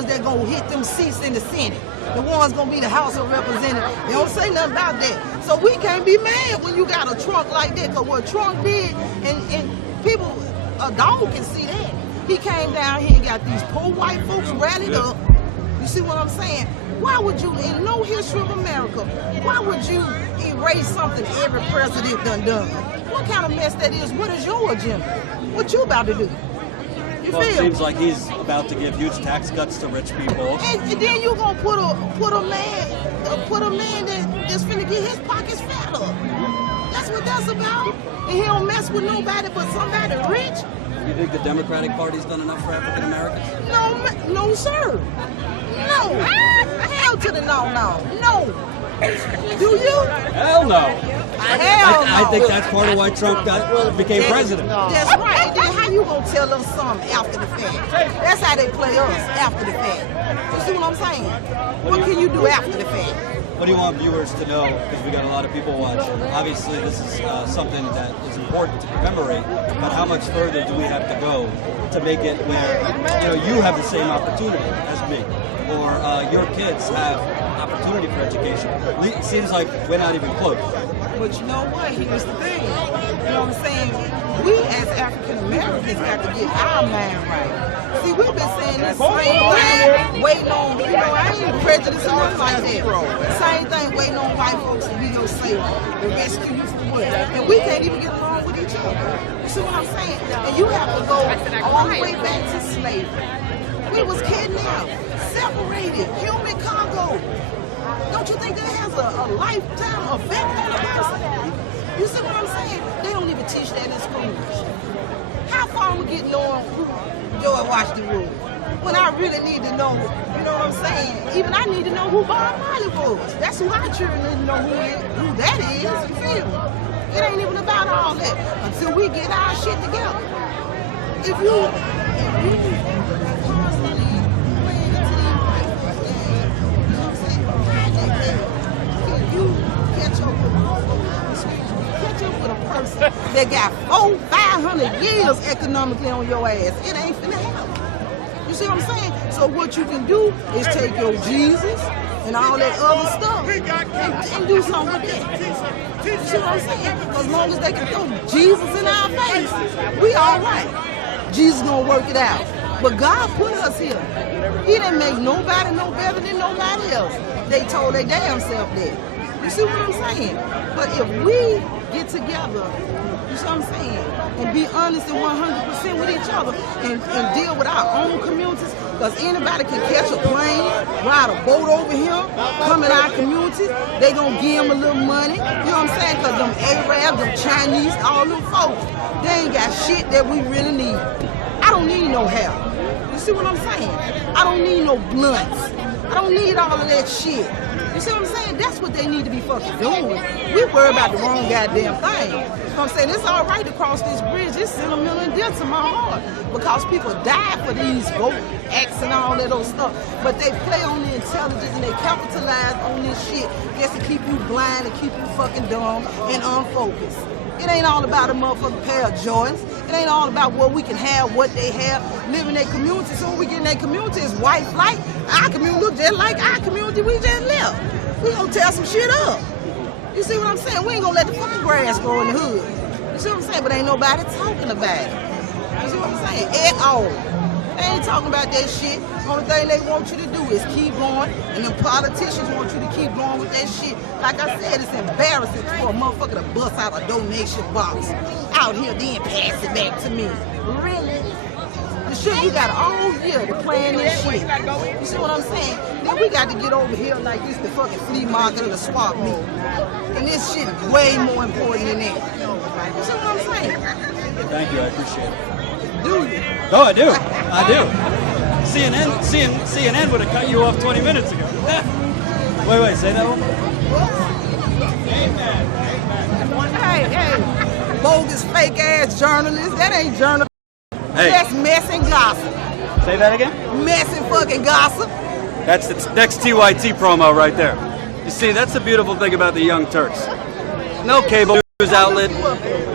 ones that gonna hit them seats in the Senate. The ones gonna be the House of Representatives. They don't say nothing about that. So we can't be mad when you got a trunk like that, because what Trump did, and people, a dog can see that. He came down here and got these poor white folks rallied up. You see what I'm saying? Why would you, in no history of America, why would you erase something every president done? What kind of mess that is? What is your agenda? What you about to do? Well, it seems like he's about to give huge tax cuts to rich people. And then you gonna put a man that's finna get his pockets fat up. That's what that's about. And he don't mess with nobody but somebody rich. You think the Democratic Party's done enough for African Americans? No, sir. No. Hell to the no. Do you? Hell no. Hell no. I think that's part of why Trump became president. That's right. And then how you gonna tell us something after the fact? That's how they play us, after the fact. You see what I'm saying? What can you do after the fact? What do you want viewers to know? Because we got a lot of people watching. Obviously, this is something that is important to commemorate. But how much further do we have to go to make it where you have the same opportunity as me, or your kids have opportunity for education? It seems like we're not even close. But you know what? Here's the thing. You know what I'm saying? We as African Americans got to get our mind right. See, we've been saying the same thing, waiting on, I ain't prejudiced or nothing like that. Same thing, waiting on white folks to be your savior, to rescue you from what? And we can't even get along with each other. You see what I'm saying? And you have to go all the way back to slavery. We was kidnapped, separated, human cargo. Don't you think that has a lifetime effect on a person? You see what I'm saying? They don't even teach that in schools. How far we getting on who George Washington was? When I really need to know, you know what I'm saying? Even I need to know who Bob Marley was. That's who I truly need to know who that is, you feel me? It ain't even about all that until we get our shit together. If you constantly playing into these white folks' games, you know what I'm saying? Can you catch up with a person that got 400-500 years economically on your ass? It ain't finna happen. You see what I'm saying? So what you can do is take your Jesus and all that other stuff and do something with that. You see what I'm saying? As long as they can throw Jesus in our face, we all right. Jesus gonna work it out. But God put us here. He didn't make nobody no better than nobody else. They told their damn self that. You see what I'm saying? But if we get together, you see what I'm saying, and be honest and 100% with each other and deal with our own communities, because anybody can catch a plane, ride a boat over here, come in our communities, they gonna give them a little money, you know what I'm saying, because them Arabs, them Chinese, all them folks, they ain't got shit that we really need. I don't need no help. You see what I'm saying? I don't need no blunts. I don't need all of that shit. You see what I'm saying? That's what they need to be fucking doing. We worry about the wrong goddamn thing. You know what I'm saying? It's all right to cross this bridge. It's sentimental and dear to my heart. Because people die for these vote acts and all that old stuff. But they play on the intelligence and they capitalize on this shit just to keep you blind and keep you fucking dumb and unfocused. It ain't all about a motherfucking pair of Jordans. It ain't all about what we can have, what they have, live in their community. So we get in their community is white flight. Our community look just like our community we just left. We gonna tear some shit up. You see what I'm saying? We ain't gonna let the fucking grass grow in the hood. You see what I'm saying? But ain't nobody talking about it. You see what I'm saying? At all. They ain't talking about that shit. Only thing they want you to do is keep going, and the politicians want you to keep going with that shit. Like I said, it's embarrassing for a motherfucker to bust out a donation box out here, then pass it back to me. Really? The shit you got all year to plan this shit. You see what I'm saying? Then we got to get over here like this, the fucking flea market or the swap meet. And this shit is way more important than that. You see what I'm saying? Thank you, I appreciate it. Do you? Oh, I do. I do. CNN would have cut you off 20 minutes ago. Wait, say that one. Hey, bogus fake ass journalists. That ain't journalism. Hey. That's mess and gossip. Say that again? Mess and fucking gossip. That's the next TYT promo right there. You see, that's the beautiful thing about the Young Turks. No cable news outlet.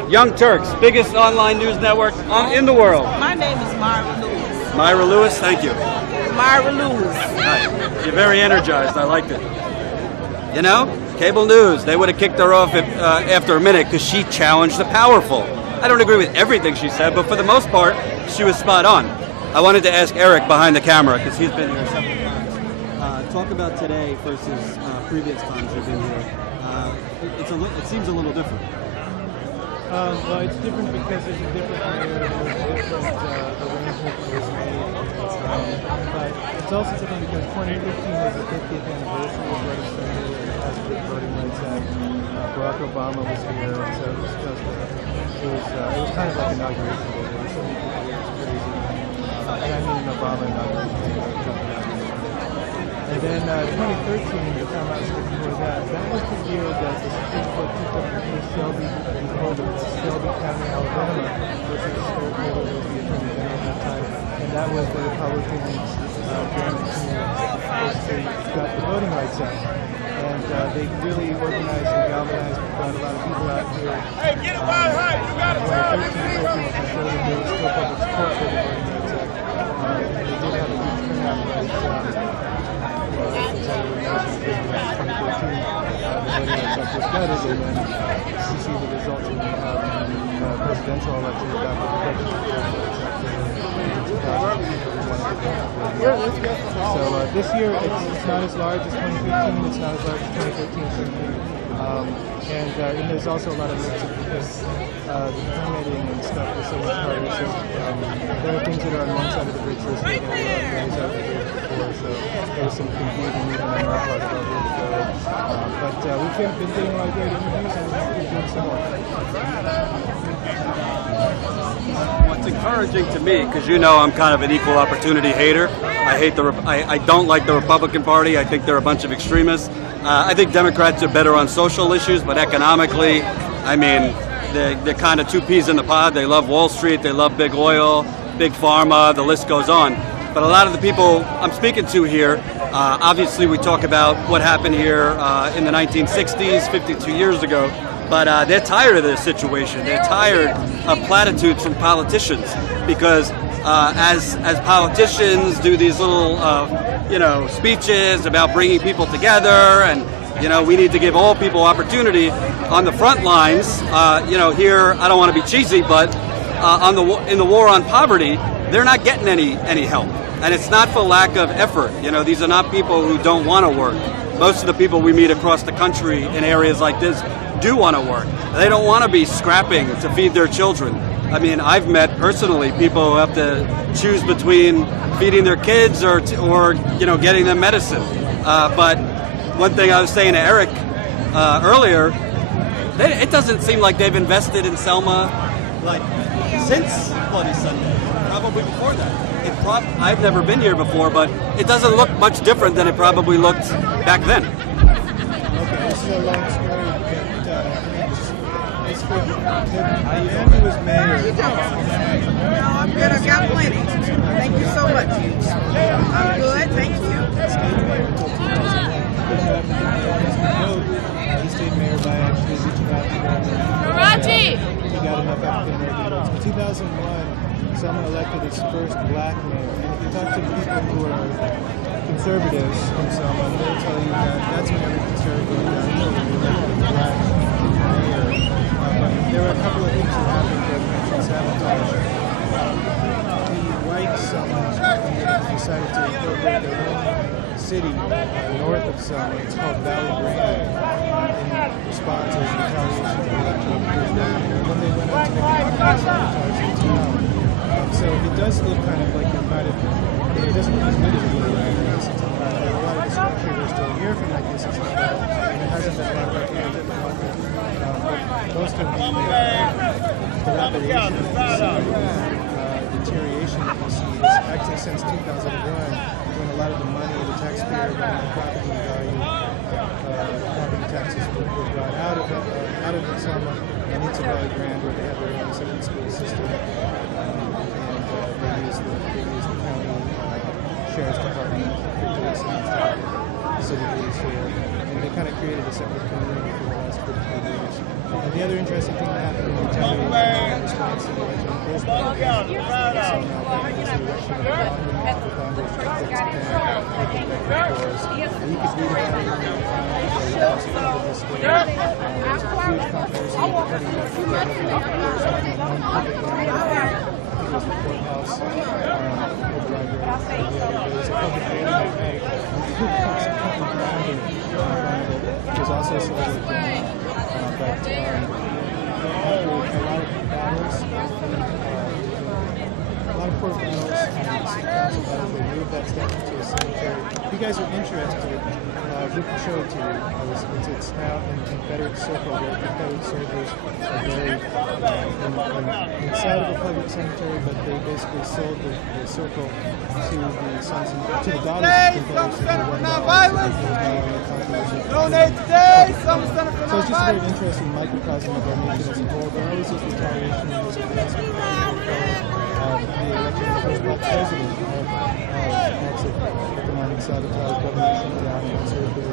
Young Turks, biggest online news network in the world. My name is Myra Lewis. Myra Lewis, thank you. Viola Liuzzo. Right. You're very energized. I liked it. You know, cable news, they would have kicked her off after a minute because she challenged the powerful. I don't agree with everything she said, but for the most part, she was spot on. I wanted to ask Eric behind the camera because he's been here several times. Talk about today versus previous times you've been here. It seems a little different. Well, it's different because there's a different mayor, there's a different arrangement that was made. But it's also different because 2015 was the 50th anniversary of legislation that passed the Voting Rights Act. Barack Obama was here, and so it was just it was kind of like inauguration day. There were so many people here, it was crazy. And I mean an Obama inauguration day, not Trump inauguration day. And then 2013, the time I was here before that was the year that the Supreme Court took up the case Shelby called it Shelby County, Alabama, versus Eric Holder, who was the Attorney General at that time. And that was the Republicans basically got the Voting Rights Act. And they really organized and galvanized and brought a lot of people out here. Hey, get it right, right. You got it. 2013 to show that there was still public support for the Voting Rights Act. They did have a huge turnout, but as everyone knows, in 2013, the Voting Rights Act was gutted, and then you see the results in the presidential election about the Republicans of the Voting Rights Act So this year, it's not as large as 2015, it's not as large as 2013, certainly. And there's also a lot of mix because the permitting and stuff is so much harder. So there are things that are on one side of the bridge this year that were on the other side of the bridge before. So there was some confusion even on our part about where to go. But we've been doing a lot of great interviews and we'll keep doing some more. What's encouraging to me, because you know I'm kind of an equal opportunity hater. I don't like the Republican Party. I think they're a bunch of extremists. I think Democrats are better on social issues, but economically, I mean, they're kind of two peas in the pod. They love Wall Street, they love big oil, big pharma, the list goes on. But a lot of the people I'm speaking to here, obviously we talk about what happened here in the 1960s, 52 years ago, but they're tired of this situation. They're tired of platitudes from politicians because as politicians do these little speeches about bringing people together and we need to give all people opportunity on the front lines. Here I don't want to be cheesy, but in the war on poverty, they're not getting any help, and it's not for lack of effort. These are not people who don't want to work. Most of the people we meet across the country in areas like this do want to work. They don't want to be scrapping to feed their children. I mean, I've met personally people who have to choose between feeding their kids or getting them medicine. But one thing I was saying to Eric earlier, it doesn't seem like they've invested in Selma since Bloody Sunday, probably before that. I've never been here before, but it doesn't look much different than it probably looked back then. Okay, this is a long story. Edmund was mayor. How you doing? I'm good. I've got plenty. Thank you so much. I'm good. Thank you. He stayed mayor until 2011. He stayed mayor by actually reaching out to them. He got enough African-American votes. In 2001, Selma elected its first black mayor. And if you talk to people who are conservatives in Selma, they'll tell you that that's when everything started going downhill when we elected a black mayor. There were a couple of things that happened that mentioned sabotage. The white Selma decided to incorporate their own city north of Selma. It's called Valley Grande in response as retaliation for the election of the first mayor. When they went out to make an sabotage in town. So it does look kind of like they're kind of, it doesn't look as good as it would have been in 1965. There are a lot of the structure that's still here from 1965, and it hasn't been a lot of activity development. Most of the dilapidation that you see, deterioration that you see is actually since 2001, when a lot of the money, the taxpayer money, the property value, property taxes were brought out of Selma and into Valley Grande, where they have their own separate school system, and they use the county sheriff's department for policing and stuff. civic leaders here, and they kind of created a separate community for the last 50 years. And the other interesting thing that happened in retaliation in response to the election of birthplace, so now that was the election of the monument for founders of Japan, making veterans wars. And you could read about it in the last part of this day. There was a huge controversy of putting the one public land, I think it was the courthouse, or the library. There was a public building that had which was also sold with but after a lot of battles, a lot of court battles, they moved that statue to a cemetery. If you guys are interested, we can show it to you. It's now in Confederate Circle, where Confederate soldiers are buried inside of a public cemetery, but they basically sold the circle to the sons and to the daughters of Confederates. Donate today, some center for so it's just a very interesting microcosm of our nation as a whole. There always is retaliation and there's a constant the election of the first black president acts of economic sabotage, government shutdown, and conservative in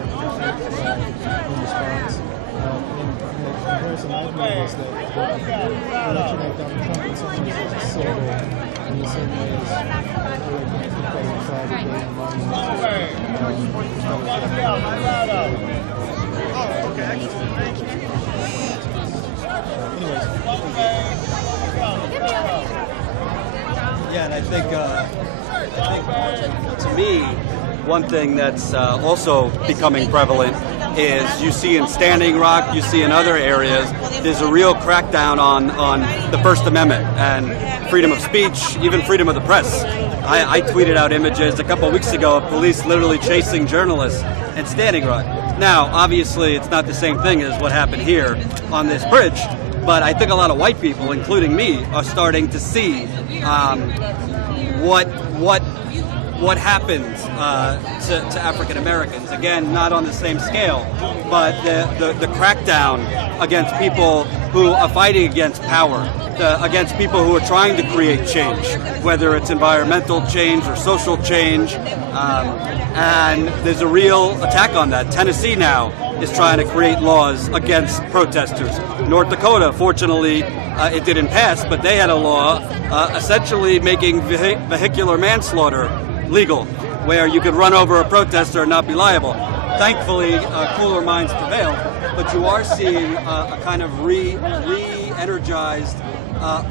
response. And the comparison I've made is that the election of Donald Trump in some ways is a symbol in the same way as the election of the Confederate flag is a monument. Yeah, and I think to me, one thing that's also becoming prevalent is you see in Standing Rock, you see in other areas, there's a real crackdown on the First Amendment and freedom of speech, even freedom of the press. I tweeted out images a couple of weeks ago of police literally chasing journalists in Standing Rock. Now, obviously, it's not the same thing as what happened here on this bridge, but I think a lot of white people, including me, are starting to see what happened to African Americans. Again, not on the same scale, but the crackdown against people who are fighting against power, against people who are trying to create change, whether it's environmental change or social change. And there's a real attack on that. Tennessee now is trying to create laws against protesters. North Dakota, fortunately, it didn't pass, but they had a law essentially making vehicular manslaughter legal, where you could run over a protester and not be liable. Thankfully, cooler minds prevailed, but you are seeing a kind of re-energized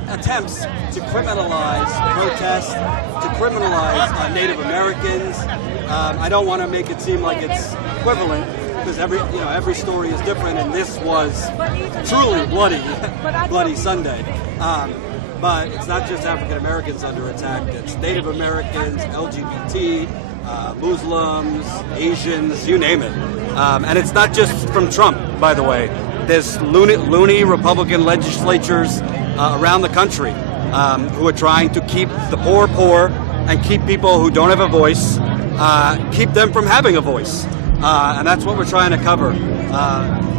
attempts to criminalize protests, to criminalize Native Americans. I don't want to make it seem like it's equivalent, because every story is different, and this was truly bloody Sunday. But it's not just African Americans under attack; it's Native Americans, LGBT, Muslims, Asians, you name it. And it's not just from Trump, by the way. There's loony Republican legislatures around the country who are trying to keep the poor and keep people who don't have a voice, keep them from having a voice. And that's what we're trying to cover.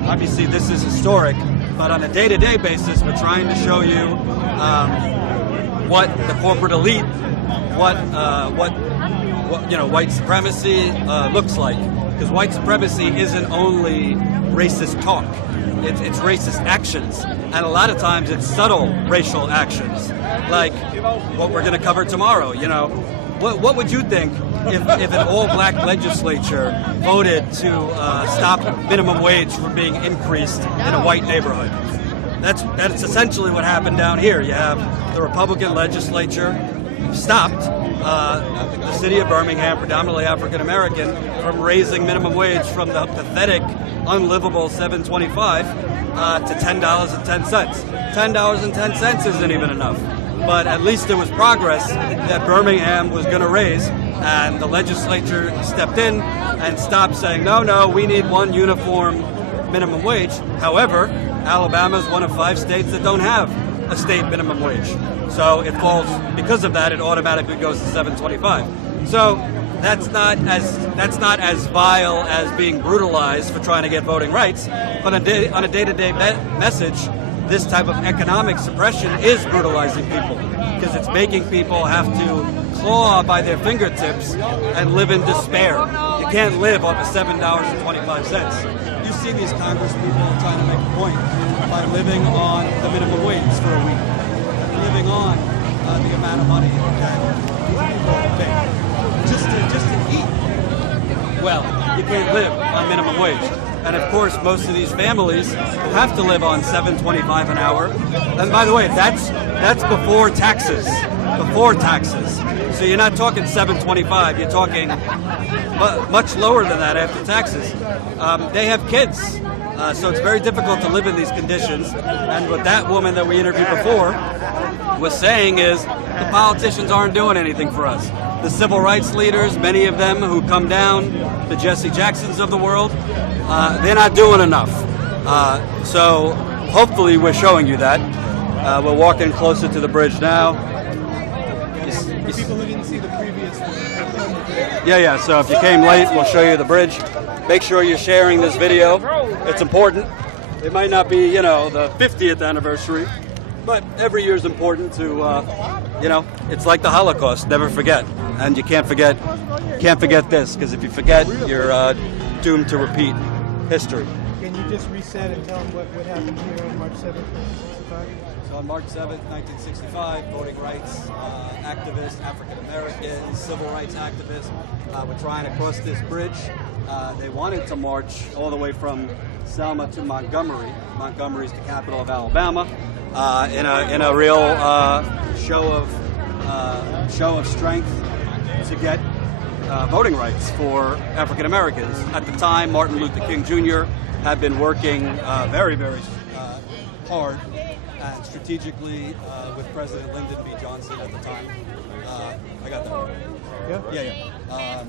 Obviously, this is historic, but on a day-to-day basis, we're trying to show you what the corporate elite, what white supremacy looks like. Because white supremacy isn't only racist talk; it's racist actions, and a lot of times it's subtle racial actions, like what we're going to cover tomorrow. What would you think if an all-black legislature voted to stop minimum wage from being increased in a white neighborhood? That's essentially what happened down here. You have the Republican legislature stopped the city of Birmingham, predominantly African American, from raising minimum wage from the pathetic, unlivable $7.25 to $10.10. $10.10 isn't even enough. But at least there was progress that Birmingham was going to raise, and the legislature stepped in and stopped saying, no, we need one uniform minimum wage. However, Alabama is one of 5 states that don't have a state minimum wage. So it falls, because of that, it automatically goes to $7.25. So that's not as vile as being brutalized for trying to get voting rights, but on a day-to-day message, this type of economic suppression is brutalizing people, because it's making people have to claw by their fingertips and live in despair. You can't live off of $7.25. You see these congresspeople trying to make a point by living on the minimum wage for a week, living on the amount of money that people pay just to eat. Well, you can't live on minimum wage. And of course, most of these families have to live on $7.25 an hour. And by the way, that's before taxes. Before taxes. So you're not talking $7.25. You're talking much lower than that after taxes. They have kids, so it's very difficult to live in these conditions. And what that woman that we interviewed before was saying is the politicians aren't doing anything for us. The civil rights leaders, many of them who come down, the Jesse Jacksons of the world, they're not doing enough. So hopefully we're showing you that. We're walking closer to the bridge now. People who didn't see the previous one. Yeah. So if you came late, we'll show you the bridge. Make sure you're sharing this video. It's important. It might not be, the 50th anniversary, but every year is important to, it's like the Holocaust. Never forget. And you can't forget this, because if you forget, you're doomed to repeat history. Can you just reset and tell them what happened here on March 7th, 1965? So on March 7th, 1965, voting rights activists, African Americans, civil rights activists were trying to cross this bridge. They wanted to march all the way from Selma to Montgomery. Montgomery is the capital of Alabama. In a real show of strength to get voting rights for African Americans. At the time, Martin Luther King Jr. had been working very, very hard and strategically with President Lyndon B. Johnson at the time. I got that right. Yeah.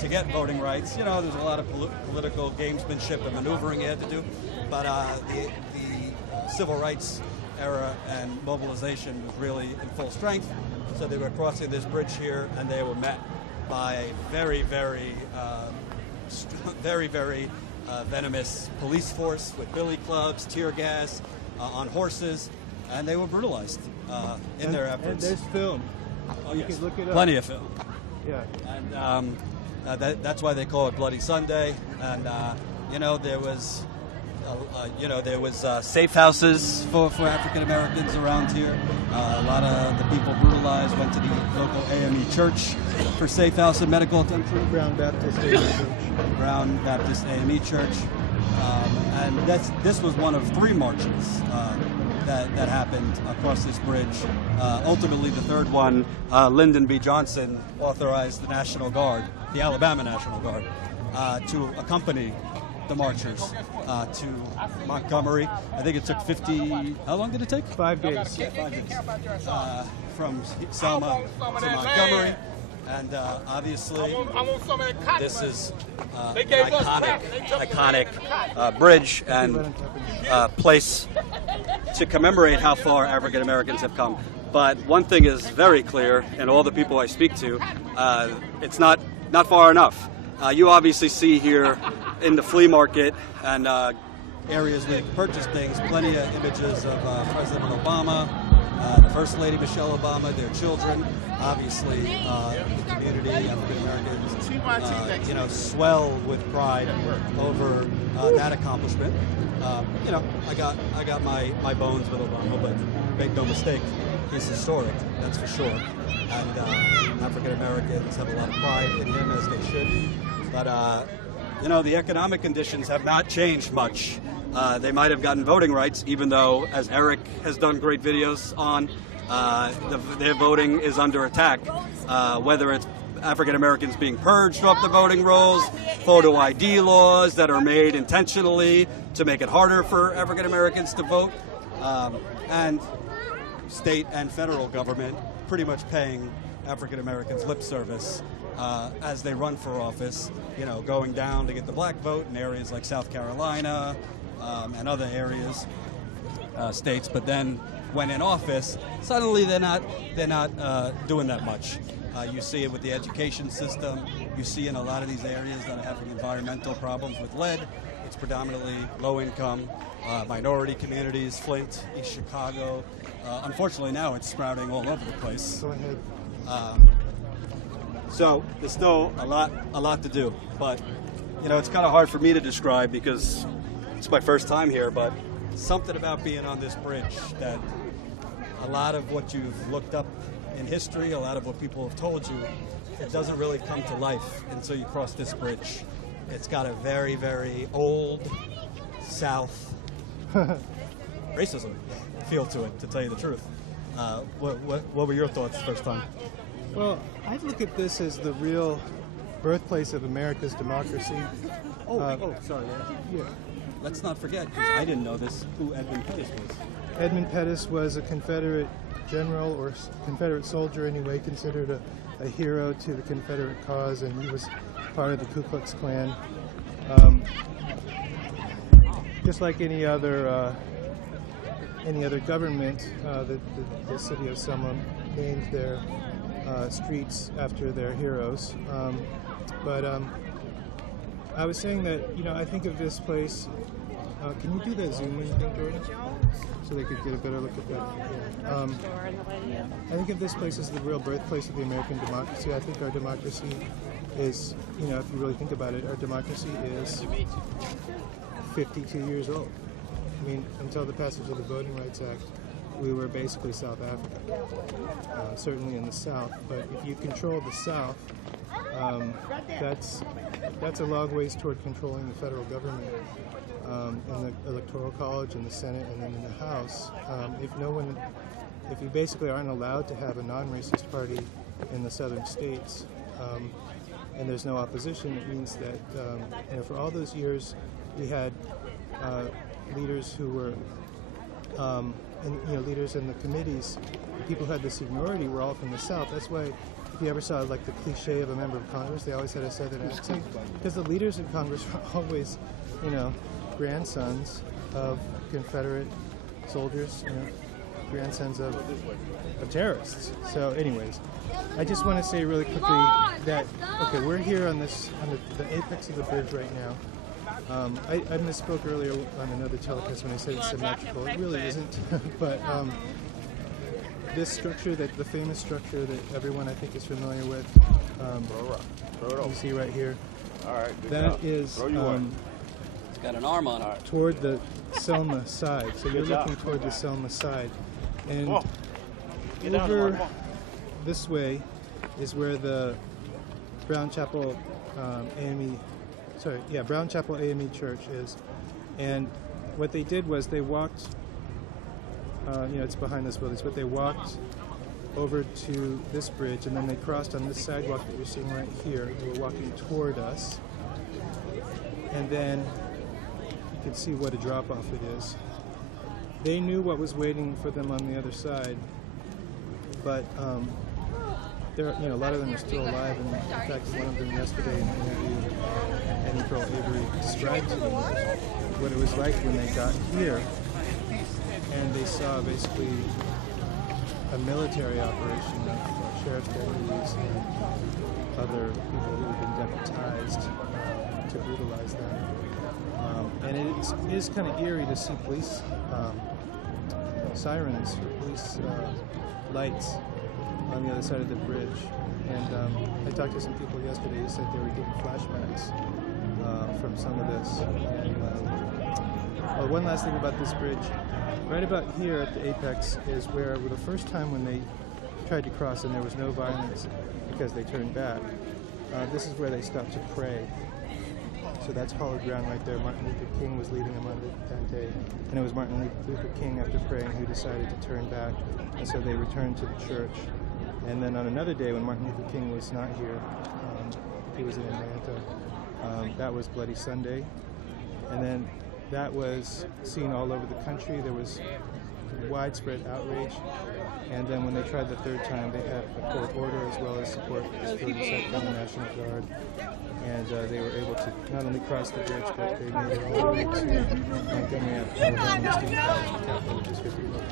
To get voting rights, there's a lot of political gamesmanship and maneuvering you had to do, but the civil rights era and mobilization was really in full strength. So they were crossing this bridge here, and they were met by a very, very, very venomous police force with billy clubs, tear gas, on horses, and they were brutalized in their efforts. And there's film. Oh, you yes. can look it up. Plenty of film. Yeah. And that's why they call it Bloody Sunday. And there was safe houses for African Americans around here. A lot of the people brutalized went to the local AME church for safe house and medical attention. Brown Baptist AME Church. Brown Baptist AME Church. And this was one of 3 marches that happened across this bridge. Ultimately, the third one, Lyndon B. Johnson authorized the National Guard, the Alabama National Guard, to accompany the marchers to Montgomery. I think it took 50, how long did it take? 5 days. Yeah, 5 days. From Selma to Montgomery. And obviously, this is an iconic bridge and place to commemorate how far African Americans have come. But one thing is very clear, and all the people I speak to, it's not far enough. You obviously see here in the flea market and areas where you can purchase things, plenty of images of President Obama, the First Lady Michelle Obama, their children, obviously the community, African Americans, swell with pride over that accomplishment. I got my bones with Obama, but make no mistake, he's historic, that's for sure. And African Americans have a lot of pride in him, as they should. But the economic conditions have not changed much. They might have gotten voting rights, even though, as Eric has done great videos on, their voting is under attack. Whether it's African Americans being purged off the voting rolls, photo ID laws that are made intentionally to make it harder for African Americans to vote, and state and federal government pretty much paying African Americans lip service as they run for office, going down to get the black vote in areas like South Carolina and other areas, states. But then when in office, suddenly they're not doing that much. You see it with the education system. You see in a lot of these areas that are having environmental problems with lead. It's predominantly low-income, minority communities, Flint, East Chicago. Unfortunately, now it's sprouting all over the place. Go ahead. So there's still a lot to do, but you know, it's kind of hard for me to describe because it's my first time here, but something about being on this bridge that a lot of what you've looked up in history, a lot of what people have told you, it doesn't really come to life until you cross this bridge. It's got a very, very old South racism feel to it, to tell you the truth. What were your thoughts the first time? Well, I look at this as the real birthplace of America's democracy. Sorry. Yeah. Let's not forget, because I didn't know this, who Edmund Pettis was. Edmund Pettis was a Confederate general or Confederate soldier anyway, considered a hero to the Confederate cause, and he was part of the Ku Klux Klan. Just like any other government, the city of Selma named their streets after their heroes. But I was saying that, you know, I think of this place. Can you do that zoom in thing, Jordan? So they could get a better look at that. I think of this place as the real birthplace of the American democracy. I think our democracy is, you know, if you really think about it, our democracy is 52 years old. I mean, until the passage of the Voting Rights Act, we were basically South Africa, certainly in the South. But if you control the South, that's a long ways toward controlling the federal government. In the Electoral College, in the Senate, and then in the House. If you basically aren't allowed to have a non-racist party in the southern states, and there's no opposition, it means that you know, for all those years we had leaders who were, leaders in the committees. People who had the seniority were all from the South. That's why, if you ever saw like the cliche of a member of Congress, they always had a Southern accent, because the leaders in Congress were always, you know, grandsons of Confederate soldiers, you know, grandsons of terrorists. So anyways, I just want to say really quickly that, okay, we're here on the apex of the bridge right now. I misspoke earlier on another telecast when I said it's symmetrical. It really isn't. But this structure, the famous structure that everyone I think is familiar with, you see right here, that is Got an arm on it. toward the Selma side. So you're looking toward the Selma side. And over this way is where the Brown Chapel AME Church is. And what they did was they walked, it's behind this building, but they walked over to this bridge, and then they crossed on this sidewalk that you're seeing right here. They were walking toward us. And then you can see what a drop-off it is. They knew what was waiting for them on the other side, but a lot of them are still alive. And in fact, one of them yesterday in an interview, Annie Pearl Avery described to me what it was like when they got here, and they saw basically a military operation of sheriff's deputies and other people who had been deputized to brutalize them. And it is kind of eerie to see police sirens or police lights on the other side of the bridge. And I talked to some people yesterday who said they were getting flashbacks from some of this. And one last thing about this bridge. Right about here at the apex is where the first time when they tried to cross and there was no violence because they turned back, this is where they stopped to pray. So that's hollowed ground right there. Martin Luther King was leading them on that day. And it was Martin Luther King, after praying, who decided to turn back. And so they returned to the church. And then on another day when Martin Luther King was not here, he was in Atlanta, that was Bloody Sunday. And then that was seen all over the country. There was widespread outrage. And then when they tried the third time, they had a court order as well as support for the National Guard. And they were able to not only cross the bridge, but they made it all the way to Montgomery, Alabama, State Capitol, which is 50 miles.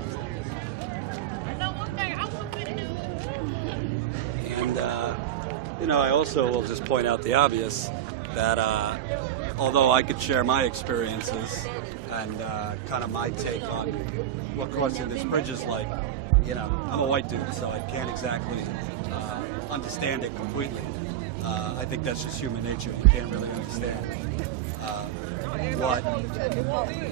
And, I also will just point out the obvious, that although I could share my experiences and kind of my take on what crossing this bridge is like, I'm a white dude, so I can't exactly understand it completely. I think that's just human nature. You can't really understand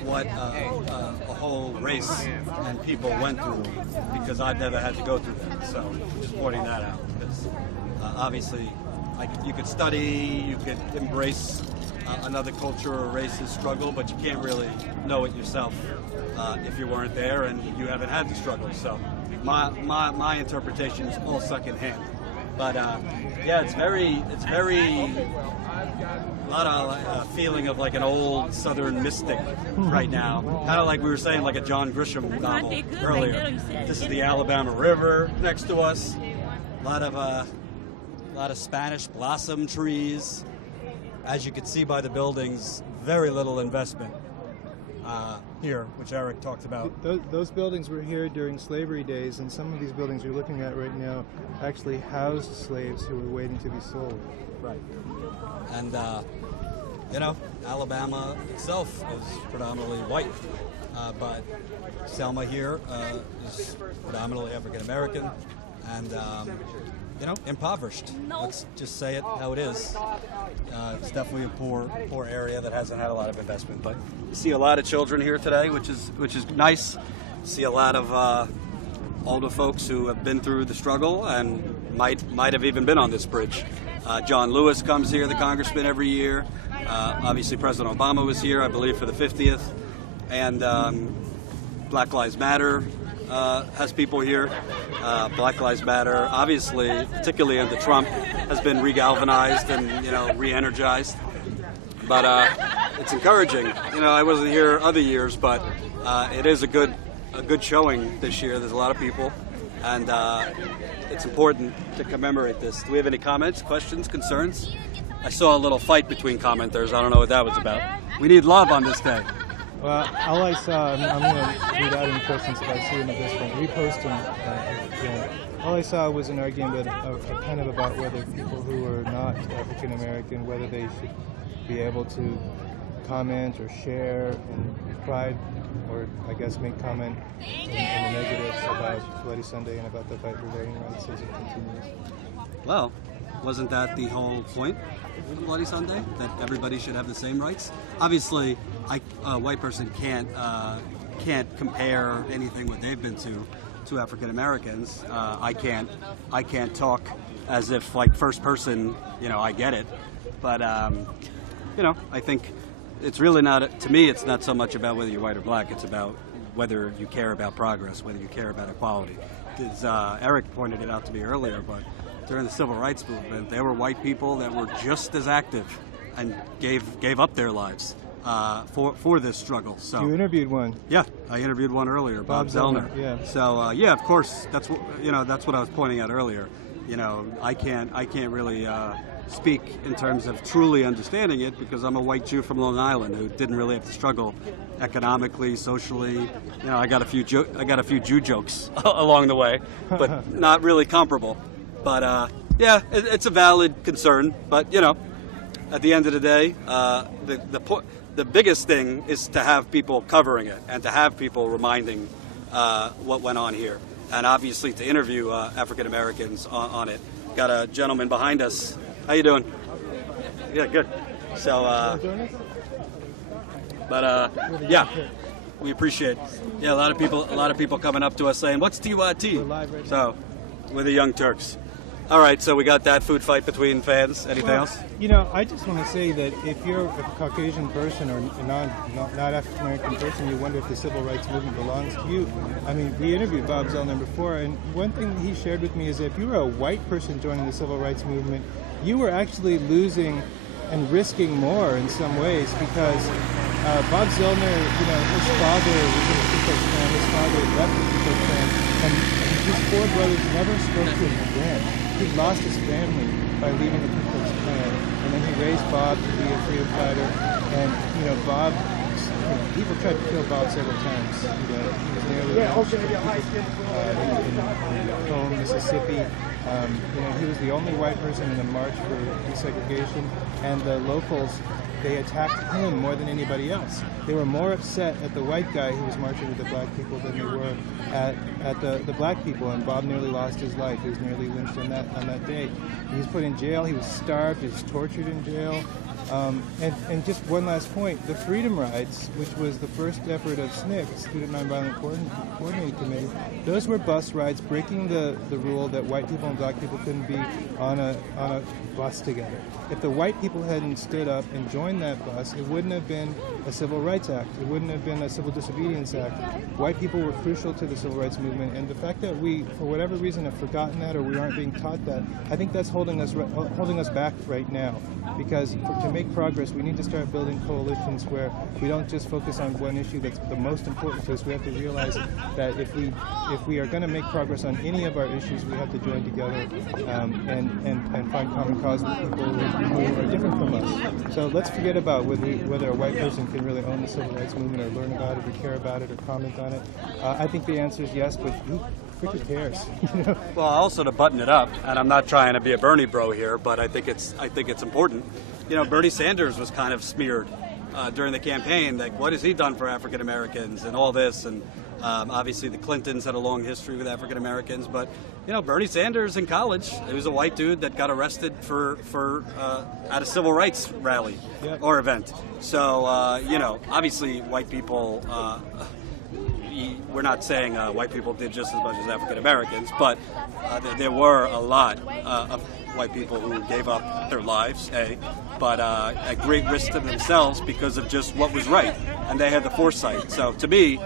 what a whole race and people went through, because I've never had to go through that. So just pointing that out, because obviously you could study, you could embrace another culture or race's struggle, but you can't really know it yourself if you weren't there and you haven't had the struggle. So my interpretation is all secondhand. But yeah, it's very a lot of feeling of like an old Southern mystic right now. Kind of like we were saying, like a John Grisham novel earlier. This is the Alabama River next to us. A lot of Spanish blossom trees. As you can see by the buildings, very little investment here, which Eric talked about. Those buildings were here during slavery days, and some of these buildings you're looking at right now actually housed slaves who were waiting to be sold. Right. And, you know, Alabama itself is predominantly white, but Selma here is predominantly African-American and, you know, impoverished. Let's just say it how it is. It's definitely a poor area that hasn't had a lot of investment. But you see a lot of children here today, which is nice. You see a lot of older folks who have been through the struggle and might have even been on this bridge. John Lewis comes here, the congressman, every year. Obviously, President Obama was here, I believe, for the 50th. And Black Lives Matter has people here. Black Lives Matter, obviously, particularly under Trump, has been regalvanized and, you know, re-energized. But it's encouraging. You know, I wasn't here other years, but it is a good showing this year. There's a lot of people, and it's important to commemorate this. Do we have any comments, questions, concerns? I saw a little fight between commenters. I don't know what that was about. We need love on this day. Well, all I saw, I'm going to read out any questions if I see them at this point. Repost them. All I saw was an argument kind of about whether people who are not African American, whether they should be able to comment or share and pride, or I guess make comment in the negatives about Bloody Sunday and about the fight for voting rights as it continues. Well, wasn't that the whole point of Bloody Sunday? That everybody should have the same rights? Obviously, a white person can't compare anything what they've been to African Americans. I can't talk as if like first person, you know, I get it. But you know, I think it's really not, to me, it's not so much about whether you're white or black. It's about whether you care about progress, whether you care about equality. Because Eric pointed it out to me earlier, but during the civil rights movement, there were white people that were just as active and gave up their lives for this struggle. So you interviewed one. Yeah, I interviewed one earlier, Bob Zellner. Yeah. So yeah, of course, that's what I was pointing out earlier. You know, I can't really speak in terms of truly understanding it because I'm a white Jew from Long Island who didn't really have to struggle economically, socially. You know, I got a few Jew jokes along the way, but not really comparable. But yeah, it's a valid concern. But you know, at the end of the day, the biggest thing is to have people covering it and to have people reminding what went on here, and obviously to interview African Americans on it. Got a gentleman behind us. How you doing? Yeah, good. So, yeah, we appreciate. Yeah, a lot of people coming up to us saying, "What's TYT?" So, we're the Young Turks. All right, so we got that food fight between fans. Anything else? You know, I just want to say that if you're a Caucasian person or a not African American person, you wonder if the civil rights movement belongs to you. I mean, we interviewed Bob Zellner before, and one thing he shared with me is that if you were a white person joining the civil rights movement, you were actually losing and risking more in some ways because Bob Zellner, you know, his father was in the Ku Klux Klan, his father left the Ku Klux Klan, and his four brothers never spoke to him again. He lost his family by leaving the Ku Klux Klan, and then he raised Bob to be a freedom fighter. And you know, Bob, people tried to kill Bob several times. You know, he was nearly in Home, Mississippi. You know, he was the only white person in the March for desegregation. and the locals, they attacked him more than anybody else. They were more upset at the white guy who was marching with the black people than they were at the black people, and Bob nearly lost his life. He was nearly lynched on that day. He was put in jail, he was starved, he was tortured in jail. And just one last point, the Freedom Rides, which was the first effort of SNCC, Student Nonviolent Coordinating Committee, those were bus rides breaking the rule that white people and black people couldn't be on a bus together. If the white people hadn't stood up and joined that bus, it wouldn't have been a Civil Rights Act. It wouldn't have been a Civil Disobedience Act. White people were crucial to the Civil Rights Movement, and the fact that we, for whatever reason, have forgotten that or we aren't being taught that, I think that's holding us back right now. Because to make progress, we need to start building coalitions where we don't just focus on one issue that's the most important to us. We have to realize that if we are going to make progress on any of our issues, we have to join together and find common cause with people who are different from us. So let's forget about whether a white person can really own the civil rights movement or learn about it or care about it or comment on it. I think the answer is yes, but who cares? You know? Well, also to button it up, and I'm not trying to be a Bernie bro here, but I think it's important. You know, Bernie Sanders was kind of smeared during the campaign, like what has he done for African Americans and all this, and obviously the Clintons had a long history with African Americans, but you know, Bernie Sanders in college, he was a white dude that got arrested for at a civil rights rally or event. So you know, obviously white people. We're not saying white people did just as much as African Americans, but there were a lot of white people who gave up their lives, but at great risk to themselves because of just what was right, and they had the foresight. So to me,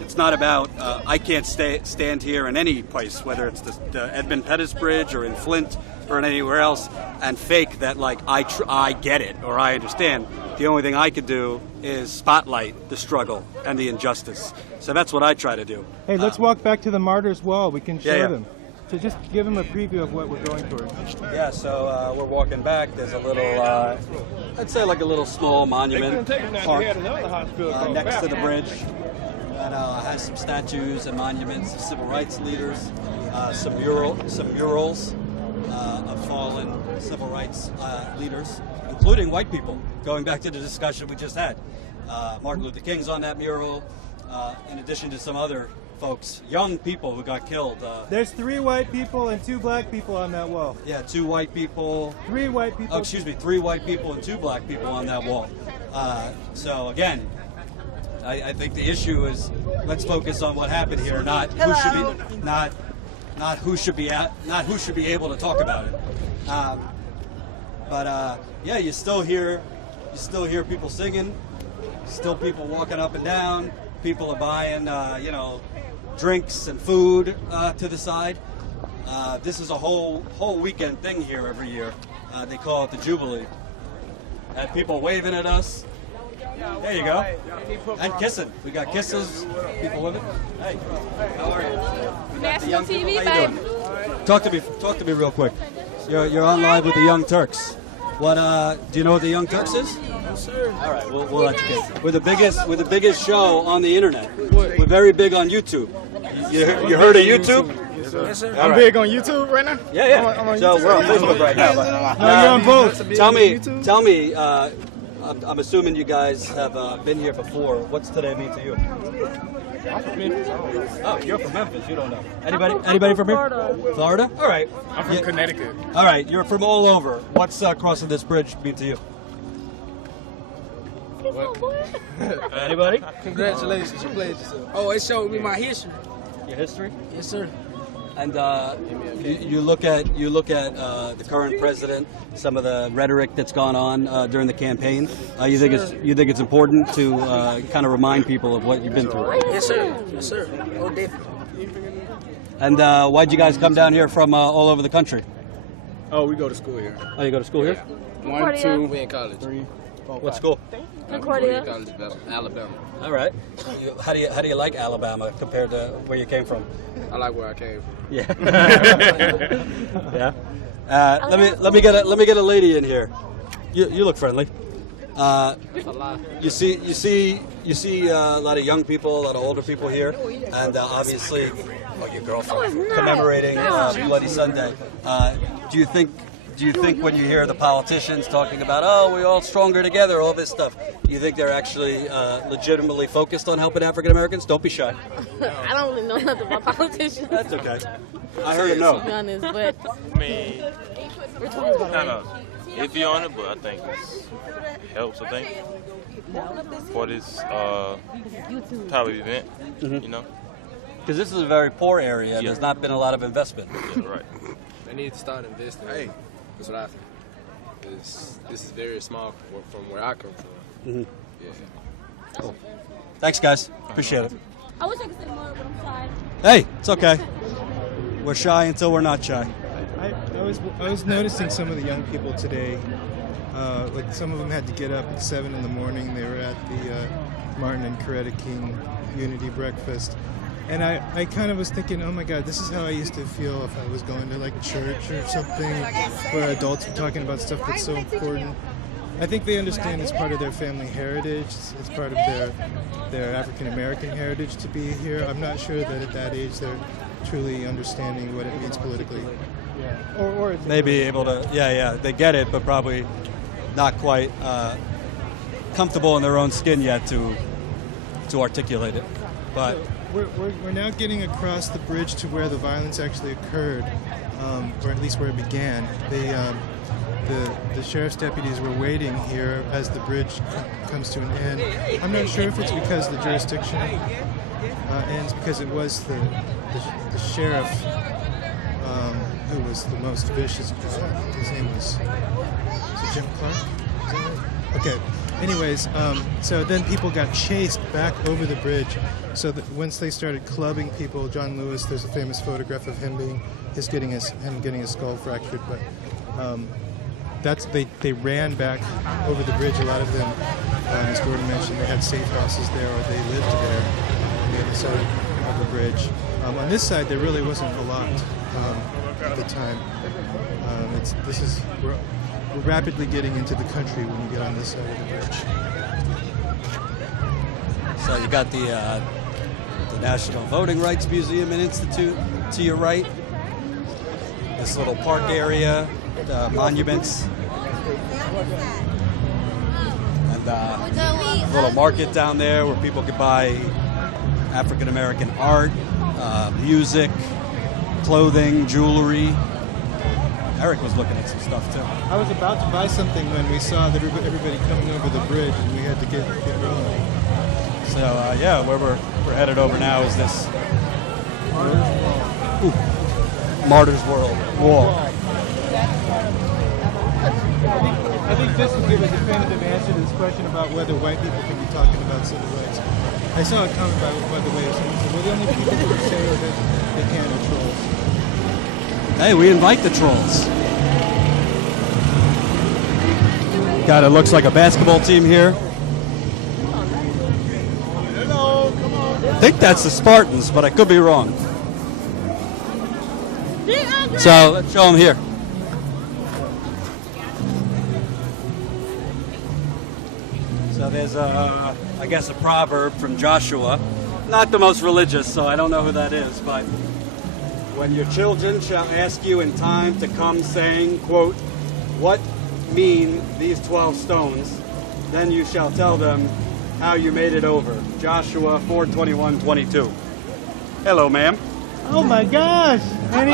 it's not about I can't stand here in any place, whether it's the Edmund Pettis Bridge or in Flint or anywhere else, and fake that like I get it or I understand. The only thing I could do is spotlight the struggle and the injustice. So that's what I try to do. Hey, let's walk back to the Martyrs' Wall. We can show them. So just give them a preview of what we're going towards. Yeah, so we're walking back. There's a little, I'd say like a little small monument park next to the bridge that has some statues and monuments of civil rights leaders, some murals of fallen civil rights leaders, including white people. Going back to the discussion we just had, Martin Luther King's on that mural, in addition to some other folks, young people who got killed. There's 3 white people and 2 black people on that wall. Yeah, 2 white people. 3 white people. Oh, excuse me, 3 white people and 2 black people on that wall. So again, I think the issue is let's focus on what happened here, not who should be not who should be able to talk about it. But yeah, you still hear people singing, still people walking up and down. People are buying, you know, drinks and food to the side. This is a whole weekend thing here every year. They call it the Jubilee. And people waving at us. There you go. And kissing. We got kisses. People with it. Hey, how are you? National TV, baby. Talk to me real quick. You're on live with the Young Turks. What do you know what the Young Turks is? Sir. All right, we'll educate. We're the biggest show on the internet. We're very big on YouTube. You heard of YouTube? Yes, sir. I'm big on YouTube right now. Yeah. I'm on So YouTube. we're on Facebook right now. No, you're on both. Tell me. I'm assuming you guys have been here before. What's today mean to you? I'm from Memphis. Oh, you're from Memphis. You don't know. Anybody from here? Florida. All right. I'm from Connecticut. All right. You're from all over. What's crossing this bridge mean to you? Anybody? Congratulations, you played yourself. Oh, it showed me my history. Your history? Yes, sir. And you look at the current president, some of the rhetoric that's gone on during the campaign. You think it's important to kind of remind people of what you've been through? Yes, sir. Yes, sir. Oh, definitely. And why'd you guys come down here from all over the country? Oh, we go to school here. Oh, you go to school here? 1, 2. We in college. 3, 4, What school? Concordia. College, Alabama. All right. How do you like Alabama compared to where you came from? I like where I came from. Yeah. Yeah. Let me get a lady in here. You look friendly. You see a lot of young people, a lot of older people here, and obviously, your girlfriend commemorating Bloody Sunday. Do you think do you think when you hear the politicians talking about, oh, we're all stronger together, all this stuff, you think they're actually legitimately focused on helping African Americans? Don't be shy. I don't really know nothing about politicians. That's okay. I heard a no. To be honest, but I mean, kind of iffy on it, but I think it helps, I think, for this type of event, you know? Because this is a very poor area, and there's not been a lot of investment. Yeah, right. They need to start investing. Hey, that's what I think. This is very small from where I come from. Yeah. Cool. Thanks, guys. Appreciate it. I wish I could say more, but I'm shy. Hey, it's okay. We're shy until we're not shy. I was noticing some of the young people today, like some of them had to get up at 7 in the morning. They were at the Martin and Coretta King Unity Breakfast. And I kind of was thinking, oh my God, this is how I used to feel if I was going to like church or something where adults were talking about stuff that's so important. I think they understand it's part of their family heritage, it's part of their African American heritage to be here. I'm not sure that at that age they're truly understanding what it means politically. Or Maybe able to, they get it, but probably not quite comfortable in their own skin yet to articulate it. But we're now getting across the bridge to where the violence actually occurred, or at least where it began. The sheriff's deputies were waiting here as the bridge comes to an end. I'm not sure if it's because the jurisdiction ends, because it was the sheriff who was the most vicious. His name was it Jim Clark? Is that right? Okay. Anyways, so then people got chased back over the bridge. So that once they started clubbing people, John Lewis, there's a famous photograph of him getting his skull fractured. But they ran back over the bridge. A lot of them, as Gordon mentioned, they had safe houses there, or they lived there on the other side of the bridge. On this side, there really wasn't a lot at the time. We're rapidly getting into the country when you get on this side of the bridge. so you got the National Voting Rights Museum and Institute to your right. This little park area, the monuments, and a little market down there where people could buy African American art, music, clothing, jewelry. Eric was looking at some stuff too. I was about to buy something when we saw that everybody coming over the bridge, and we had to get rolling. So where we're headed over now is this Martyrs Wall. I think this will give a definitive answer to this question about whether white people can be talking about civil rights. I saw a comment by the way, someone said, well, the only people who say that they can are trolls. Hey, we invite the trolls. God, it looks like a basketball team here. I think that's the Spartans, but I could be wrong. So let's show them here. So there's I guess a proverb from Joshua. Not the most religious, so I don't know who that is, but when your children shall ask you in time to come, saying, quote, what mean these 12 stones? Then you shall tell them how you made it over. Joshua 4:21-22. Hello, ma'am. Oh my gosh! Annie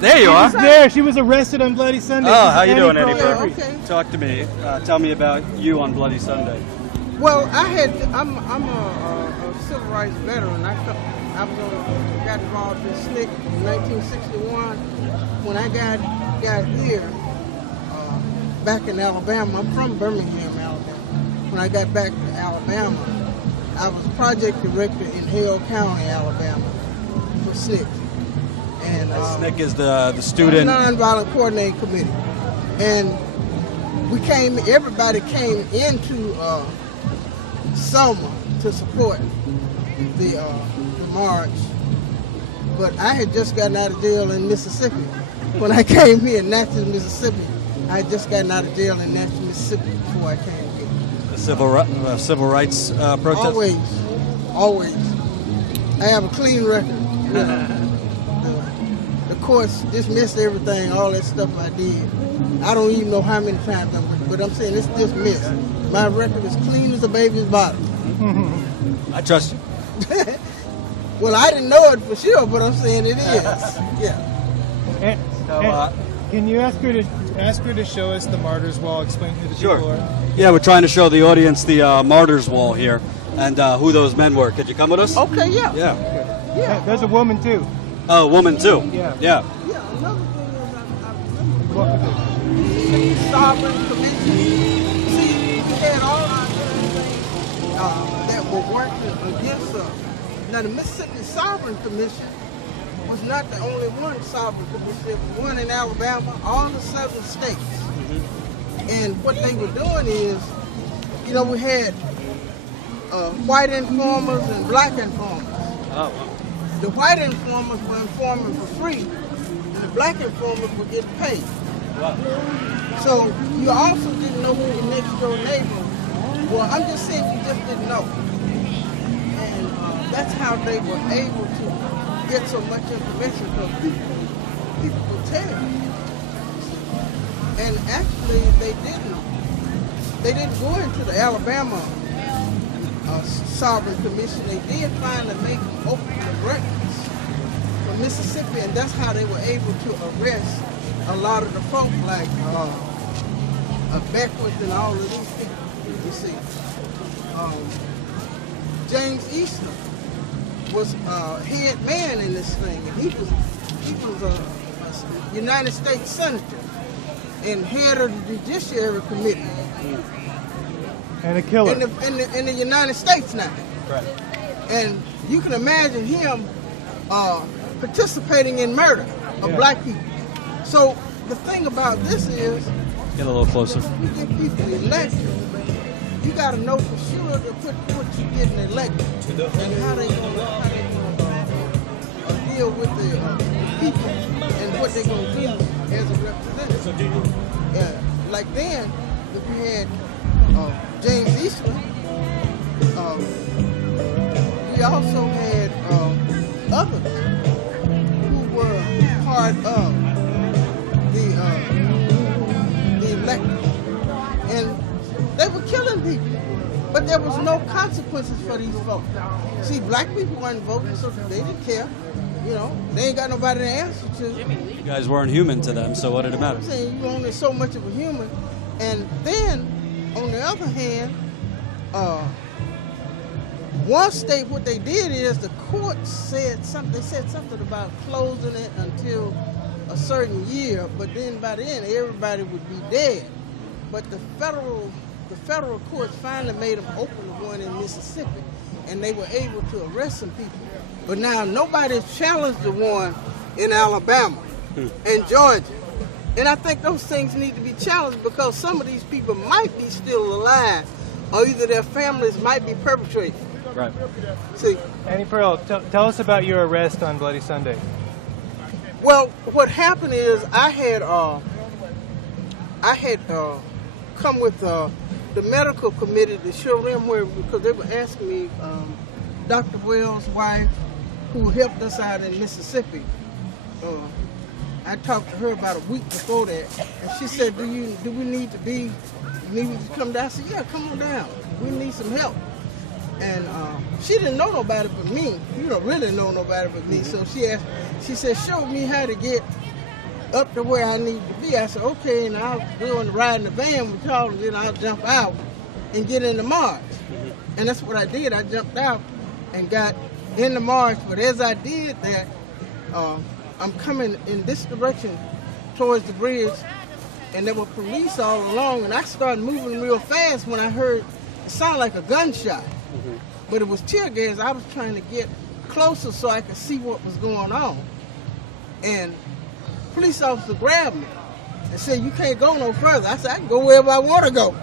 there you are. There, she was arrested on Bloody Sunday. Oh, how you doing, Eddie Pearl? Okay. Talk to me. Tell me about you on Bloody Sunday. Well, I'm a civil rights veteran. I got involved in SNCC in 1961. When I got here, back in Alabama, I'm from Birmingham, Alabama. When I got back to Alabama, I was project director in Hale County, Alabama, for SNCC. And SNCC is the student nonviolent coordinating committee. And everybody came into Selma to support the march, but I had just gotten out of jail in Mississippi. When I came here in Natchez, Mississippi, I had just gotten out of jail in Natchez, Mississippi before I came here. The civil rights protest? Always. I have a clean record. The courts dismissed everything, all that stuff I did. I don't even know how many times I went, but I'm saying it's dismissed. My record is clean as a baby's bottom. I trust you. Well, I didn't know it for sure, but I'm saying it is. Yeah. Can you ask her to show us the Martyrs Wall? Explain who the people are. Yeah, we're trying to show the audience the Martyrs Wall here and who those men were. Could you come with us? Okay, yeah. Yeah. Yeah. There's a woman too. Oh, woman too. Yeah. Yeah. Yeah, another thing is I remember Sovereign Commission. See, we had all our things that were working against us. Now, the Mississippi Sovereign Commission was not the only one sovereign commission. There was one in Alabama, all the southern states. And what they were doing is, you know, we had white informers and black informers. Oh, wow. The white informers were informing for free, and the black informers were getting paid. Wow. So you also didn't know who your next door neighbor was. Well, I'm just saying you just didn't know. And that's how they were able to get so much information, because people could tell. And actually, they didn't go into the Alabama Sovereign Commission. They did finally make them open the records for Mississippi, and that's how they were able to arrest a lot of the folk like Beckwith and all of these people. You see, James Easter was head man in this thing, and he was a United States Senator and head of the Judiciary Committee. And a killer. In the United States now. Right. And you can imagine him participating in murder of black people. So the thing about this is, Get a little closer. you get people elected, you got to know for sure that what you're getting elected and how they going to deal with the people and what they're going to do as a representative. Like then, if we had James Eastland, we also had others who were part of the elected, and they were killing people, but there was no consequences for these folks. See, black people weren't voting, so they didn't care. You know, they ain't got nobody to answer to. You guys weren't human to them, so what did it matter? I'm saying you only so much of a human. And then, on the other hand, one state, what they did is the court said something. They said something about closing it until a certain year, but then by then everybody would be dead. But the federal courts finally made them open the one in Mississippi, and they were able to arrest some people. But now nobody's challenged the one in Alabama and Georgia. And I think those things need to be challenged, because some of these people might be still alive, or either their families might be perpetrated. Right. See? Annie Pearl, tell us about your arrest on Bloody Sunday. Well, what happened is I had come with the medical committee to show them where, because they were asking me, Dr. Wells' wife, who helped us out in Mississippi, I talked to her about a week before that, and she said, do we need to come down? I said, yeah, come on down. We need some help. And she didn't know nobody but me. You don't really know nobody but me. So she said, show me how to get up to where I need to be. I said, okay, and I'll go and ride in the van with y'all, and then I'll jump out and get in the march. And that's what I did. I jumped out and got in the march. But as I did that, I'm coming in this direction towards the bridge, and there were police all along, and I started moving real fast when I heard it sounded like a gunshot. But it was tear gas. I was trying to get closer so I could see what was going on. And police officer grabbed me and said, you can't go no further. I said, I can go wherever I want to go.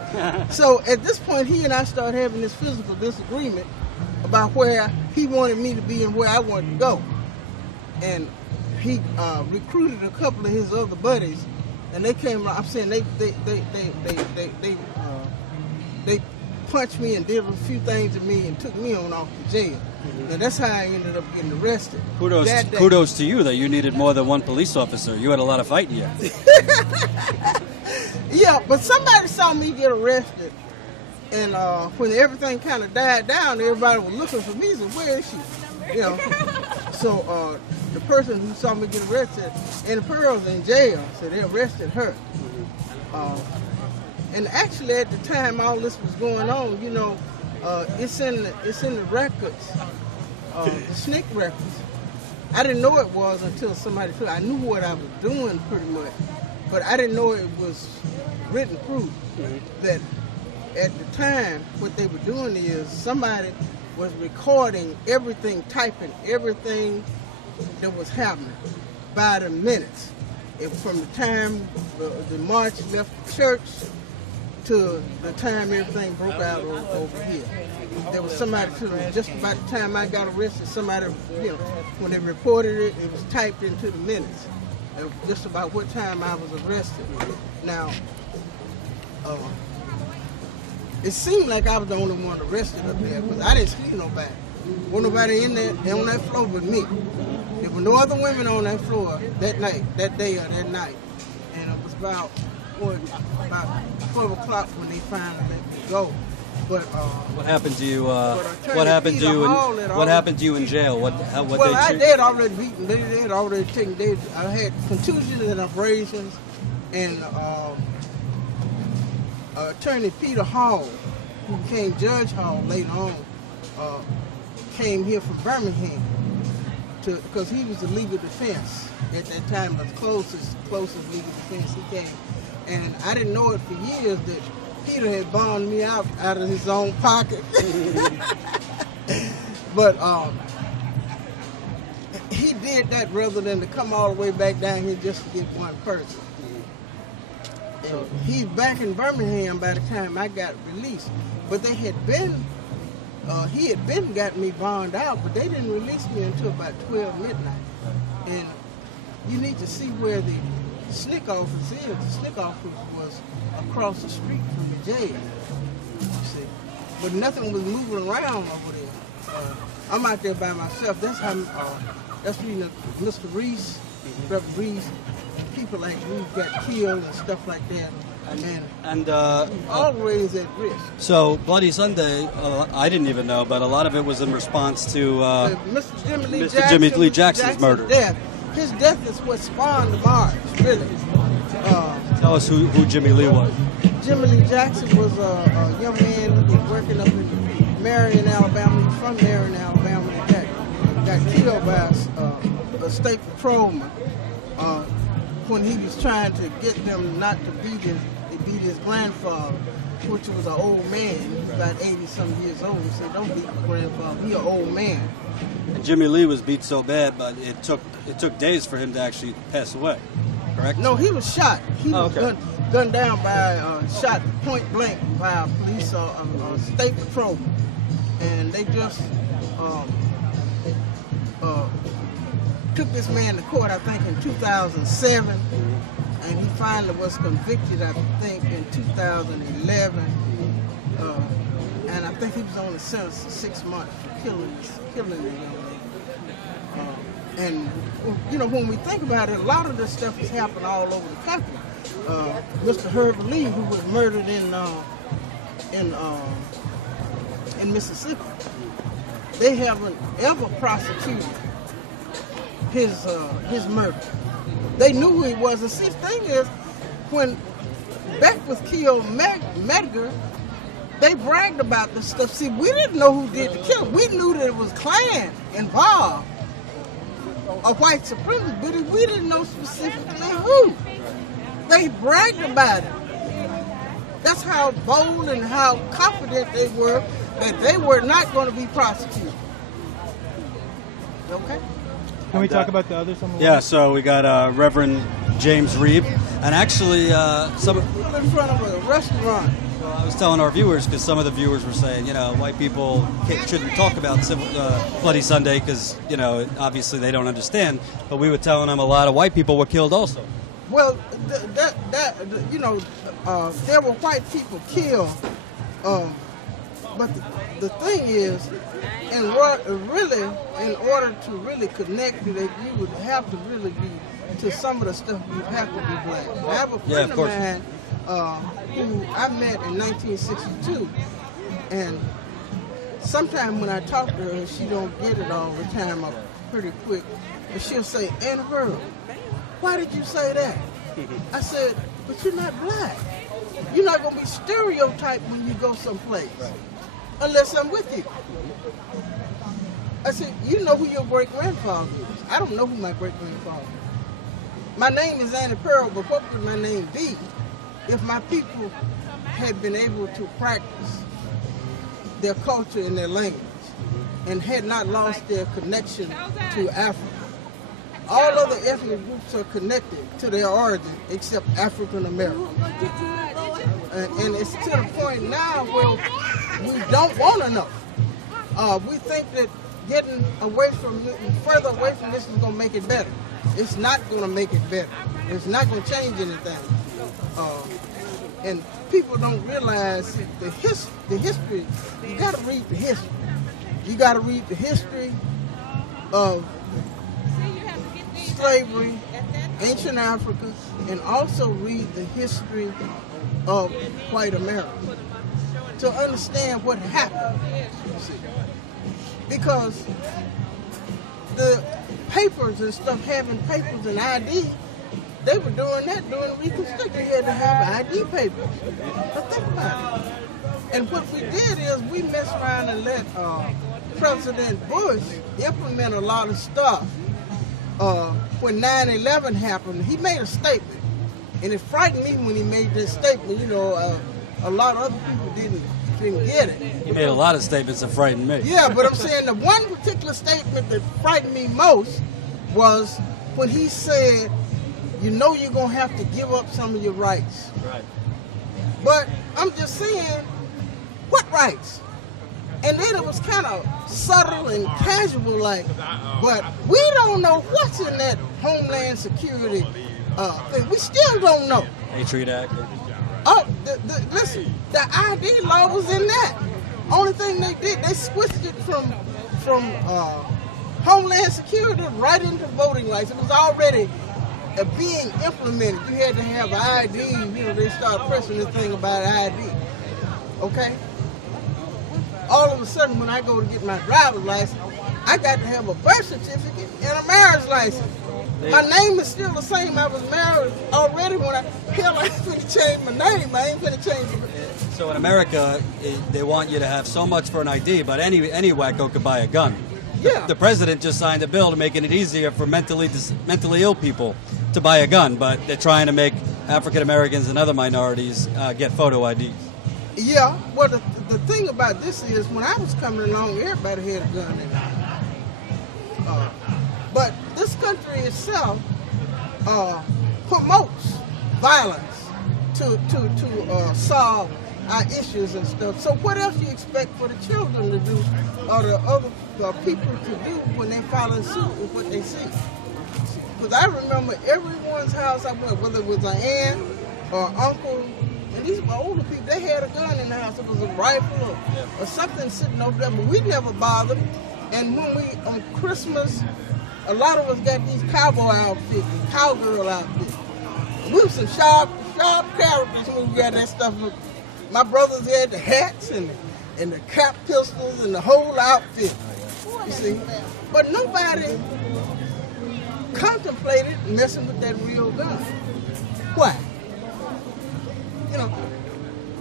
So at this point, he and I started having this physical disagreement about where he wanted me to be and where I wanted to go. And he recruited a couple of his other buddies, and they came around. I'm saying they punched me and did a few things to me and took me on off to jail. And that's how I ended up getting arrested. Kudos to you that you needed more than one police officer. You had a lot of fight in you. Yeah, but somebody saw me get arrested, and when everything kind of died down, everybody was looking for me. So where is she? You know. So the person who saw me get arrested, and the Pearl's in jail, so they arrested her. And actually, at the time all this was going on, you know, it's in the records, the SNCC records. I didn't know it was until somebody told me. I knew what I was doing pretty much, but I didn't know it was written proof that at the time what they were doing is somebody was recording everything, typing everything that was happening by the minutes. From the time the march left the church to the time everything broke out over here. There was somebody just about the time I got arrested, somebody, you know, when they reported it, it was typed into the minutes. Just about what time I was arrested. Now, it seemed like I was the only one arrested up there, because I didn't see nobody. Wasn't nobody in there on that floor with me. There were no other women on that floor that night, that day or that night. And it was about 12 o'clock when they finally let me go. But what happened to you? What happened to you? What happened to you in jail? What well, they had already beaten. They had already taken. I had contusions and abrasions, and Attorney Peter Hall, who became Judge Hall later on, came here from Birmingham because he was the legal defense at that time. The closest legal defense he came, and I didn't know it for years that Peter had bonded me out of his own pocket. But he did that rather than to come all the way back down here just to get one person. And he's back in Birmingham by the time I got released. But they had been, he had been got me bonded out, but they didn't release me until about 12 midnight. And you need to see where the SNCC office is. The SNCC office was across the street from the jail, you see. But nothing was moving around over there. I'm out there by myself. That's how, that's when Mr. Reese, Reverend Reese, people like me got killed and stuff like that. And always at risk. So Bloody Sunday, I didn't even know, but a lot of it was in response to Mr. Jimmie Lee Jackson's murder. Death. His death is what spawned the march, really. Tell us who Jimmie Lee was. Jimmie Lee Jackson was a young man who was working up in Marion, Alabama. He was from Marion, Alabama. That got killed by a state patrolman when he was trying to get them not to beat his grandfather, which was an old man. He was about 80-some years old. He said, "Don't beat my grandfather. He's an old man." And Jimmie Lee was beat so bad, but it took days for him to actually pass away. Correct? No, he was shot. He was gunned down by shot point blank by a police state patrol, and they just took this man to court, I think, in 2007, and he finally was convicted, I think, in 2011, and I think he was only sentenced to 6 months for killing the young lady. And, you know, when we think about it, a lot of this stuff has happened all over the country. Mr. Herbert Lee, who was murdered in Mississippi, they haven't ever prosecuted his murder. They knew who he was. And see, the thing is, when Beck was killed, Medgar, they bragged about this stuff. See, we didn't know who did the killing. We knew that it was Klan involved, a white supremacist, but we didn't know specifically who. They bragged about it. That's how bold and how confident they were that they were not going to be prosecuted. Okay? Can we talk about the others? Yeah, so we got Reverend James Reeb, and actually some in front of a restaurant. I was telling our viewers, because some of the viewers were saying, you know, white people shouldn't talk about Bloody Sunday because, you know, obviously they don't understand. But we were telling them a lot of white people were killed also. Well, you know, there were white people killed, but the thing is, in order to really connect to that, you would have to really be to some of the stuff. You have to be black. I have a friend of mine who I met in 1962, and sometimes when I talk to her, she don't get it all the time up pretty quick, but she'll say, "Anna Burrow, why did you say that?" I said, "But you're not black. You're not going to be stereotyped when you go someplace, unless I'm with you." I said, "You know who your great-grandfather is. I don't know who my great-grandfather is. My name is Annie Pearl, but what would my name be if my people had been able to practice their culture and their language and had not lost their connection to Africa? All other ethnic groups are connected to their origin except African Americans. And it's to the point now where we don't want to know. We think that getting further away from this is going to make it better. It's not going to make it better. It's not going to change anything. And people don't realize the history. You got to read the history. You got to read the history of slavery, ancient Africa, and also read the history of white America to understand what happened. Because the papers and stuff, having papers and ID, they were doing that during Reconstruction. You had to have ID papers. But think about it. And what we did is we messed around and let President Bush implement a lot of stuff. When 9/11 happened, he made a statement. And it frightened me when he made this statement. You know, a lot of other people didn't get it. He made a lot of statements that frightened me. Yeah, but I'm saying the one particular statement that frightened me most was when he said, "You know you're going to have to give up some of your rights." Right. But I'm just saying, what rights? And then it was kind of subtle and casual like, but we don't know what's in that Homeland Security thing. We still don't know. Patriot Act. Oh, listen, the ID law was in that. Only thing they did, they switched it from Homeland Security right into voting rights. It was already being implemented. You had to have ID. You know, they started pressing this thing about ID. Okay? All of a sudden, when I go to get my driver's license, I got to have a birth certificate and a marriage license. My name is still the same. I was married already when I ain't finna change my name. I ain't finna change it. So in America, they want you to have so much for an ID, but any wacko could buy a gun. Yeah. The president just signed a bill to making it easier for mentally ill people to buy a gun, but they're trying to make African Americans and other minorities get photo IDs. Yeah. Well, the thing about this is, when I was coming along, everybody had a gun in it. But this country itself promotes violence to solve our issues and stuff. So what else do you expect for the children to do or the other people to do when they follow suit with what they see? Because I remember everyone's house I went, whether it was an aunt or uncle, and these were older people, they had a gun in the house. It was a rifle or something sitting over there, but we never bothered. And when we, on Christmas, a lot of us got these cowboy outfits, cowgirl outfits. We were some sharp characters when we got that stuff. My brothers had the hats and the cap pistols and the whole outfit, you see. But nobody contemplated messing with that real gun. Why? You know,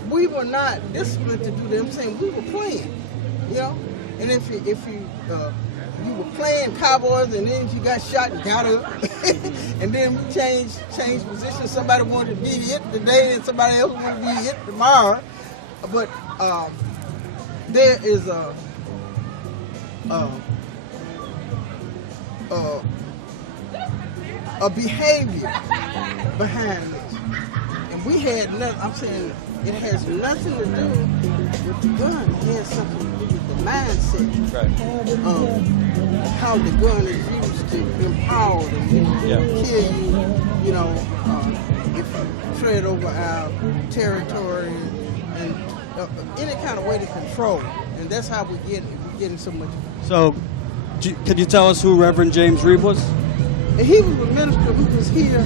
we were not disciplined to do that. I'm saying we were playing, you know. And if you were playing cowboys and then you got shot and got up, and then we changed positions. Somebody wanted to be it today and somebody else wanted to be it tomorrow. But there is a behavior behind this. And we had nothing, I'm saying it has nothing to do with the gun. It has something to do with the mindset of how the gun is used to empower them, kill you, you know, if you tread over our territory and any kind of way to control. And that's how we're getting so much. So, could you tell us who Reverend James Reeb was? And he was a minister who was here,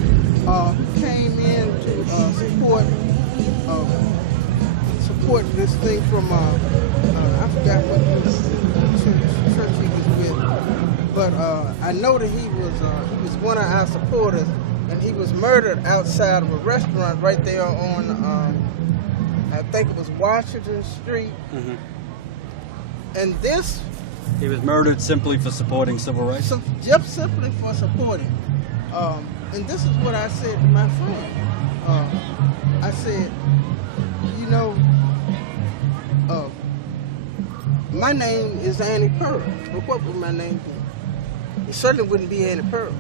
came in to support support this thing from I forgot what church he was with, but I know that he was one of our supporters, and he was murdered outside of a restaurant right there on I think it was Washington Street. Mm-hmm. And this, he was murdered simply for supporting civil rights. Just simply for supporting. And this is what I said to my friend. I said, you know, my name is Annie Pearl. But what would my name be? It certainly wouldn't be Annie Pearl.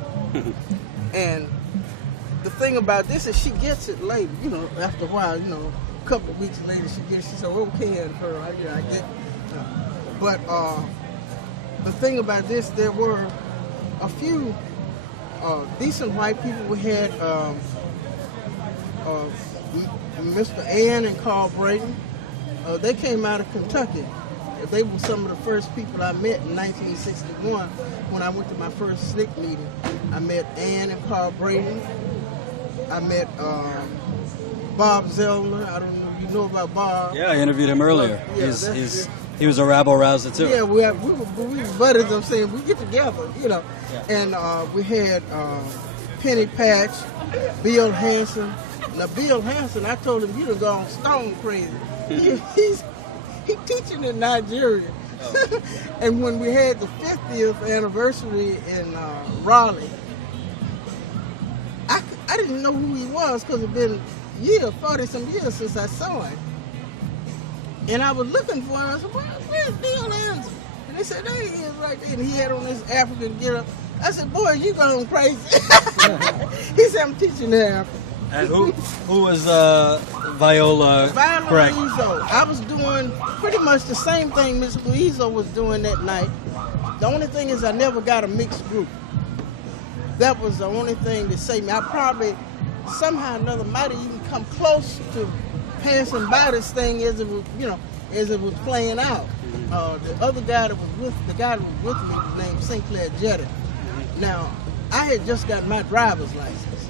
And the thing about this is she gets it later, you know, after a while, you know, a couple of weeks later she said, okay, Annie Pearl, I get but the thing about this, there were a few decent white people. We had Mr. Ann and Carl Brayton. They came out of Kentucky. They were some of the first people I met in 1961 when I went to my first SNCC meeting. I met Ann and Carl Brayton. I met Bob Zellner. I don't know if you know about Bob. Yeah, I interviewed him earlier. Yeah, he was a rabble rouser too. Yeah, we were buddies. I'm saying we get together, you know. Yeah. And we had Penny Patch, Bill Hanson. Now Bill Hanson, I told him you done gone stone crazy. He's teaching in Nigeria. Oh. And when we had the 50th anniversary in Raleigh, I didn't know who he was because it had been 40-some years since I saw him. And I was looking for him. I said, where's Bill Hanson? And they said, there he is right there. And he had on this African getup. I said, boy, you going crazy. He said, I'm teaching there. And who was Viola? Viola Liuzzo. I was doing pretty much the same thing Miss Liuzzo was doing that night. The only thing is I never got a mixed group. That was the only thing that saved me. I probably somehow or another might have even come close to passing by this thing as it was, you know, as it was playing out. The other guy that was with me was named Sinclair Jetty. Now, I had just got my driver's license,